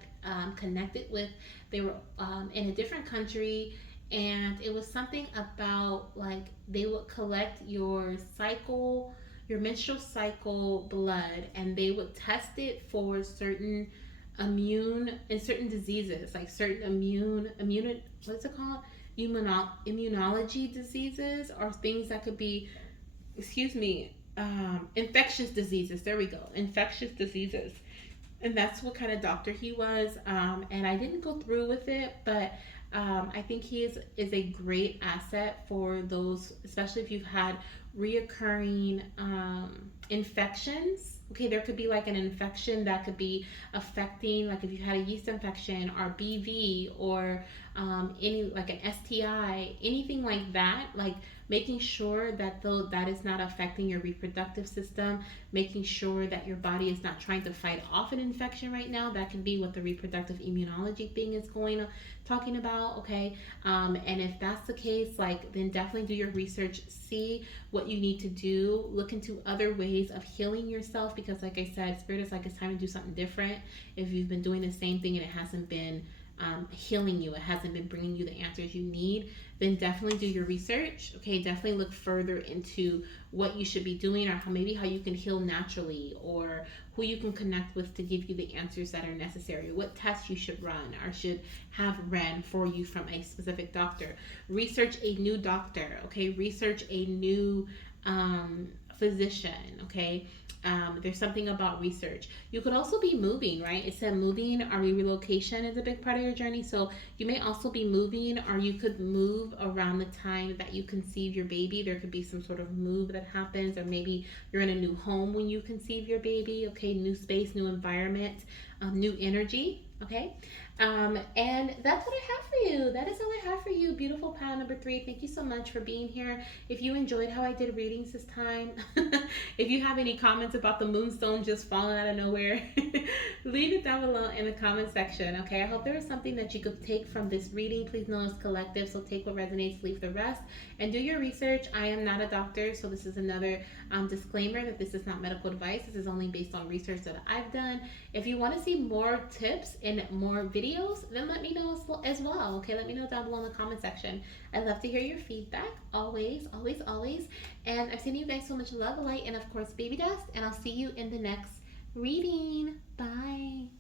connected with. They were in a different country, and it was something about like they would collect your cycle, your menstrual cycle blood, and they would test it for certain immune and certain diseases, like certain immune what's it called, immunology diseases, or things that could be, excuse me, infectious diseases. There we go, infectious diseases. And that's what kind of doctor he was. And I didn't go through with it, but I think he is a great asset for those, especially if you've had reoccurring infections. Okay, there could be like an infection that could be affecting, like if you had a yeast infection or BV, or any like an STI, anything like that. Like making sure that though that is not affecting your reproductive system, making sure that your body is not trying to fight off an infection right now. That can be what the reproductive immunology thing is talking about. Okay, and if that's the case, like then definitely do your research, see what you need to do, look into other ways of healing yourself, because like I said, spirit is like it's time to do something different. If you've been doing the same thing and it hasn't been healing you, it hasn't been bringing you the answers you need, then definitely do your research. Okay, definitely look further into what you should be doing, or how you can heal naturally, or who you can connect with to give you the answers that are necessary, what tests you should run or should have ran for you from a specific doctor. Research a new doctor. Okay, research a new physician. Okay, there's something about research. You could also be moving, right? It said moving or relocation is a big part of your journey. So you may also be moving, or you could move around the time that you conceive your baby. There could be some sort of move that happens, or maybe you're in a new home when you conceive your baby. Okay, new space, new environment, new energy. Okay, and that's what I have for you. That is all I have for you, beautiful pile number 3. Thank you so much for being here. If you enjoyed how I did readings this time, if you have any comments about the moonstone just falling out of nowhere, leave it down below in the comment section. Okay, I hope there was something that you could take from this reading. Please know it's collective, so take what resonates, leave the rest, and do your research. I am not a doctor, so this is another disclaimer that this is not medical advice. This is only based on research that I've done. If you want to see more tips and more videos, then let me know as well. Okay, let me know down below in the comment section. I love to hear your feedback, always, always, always. And I'm sending you guys so much love, light, and of course, baby dust. And I'll see you in the next reading. Bye.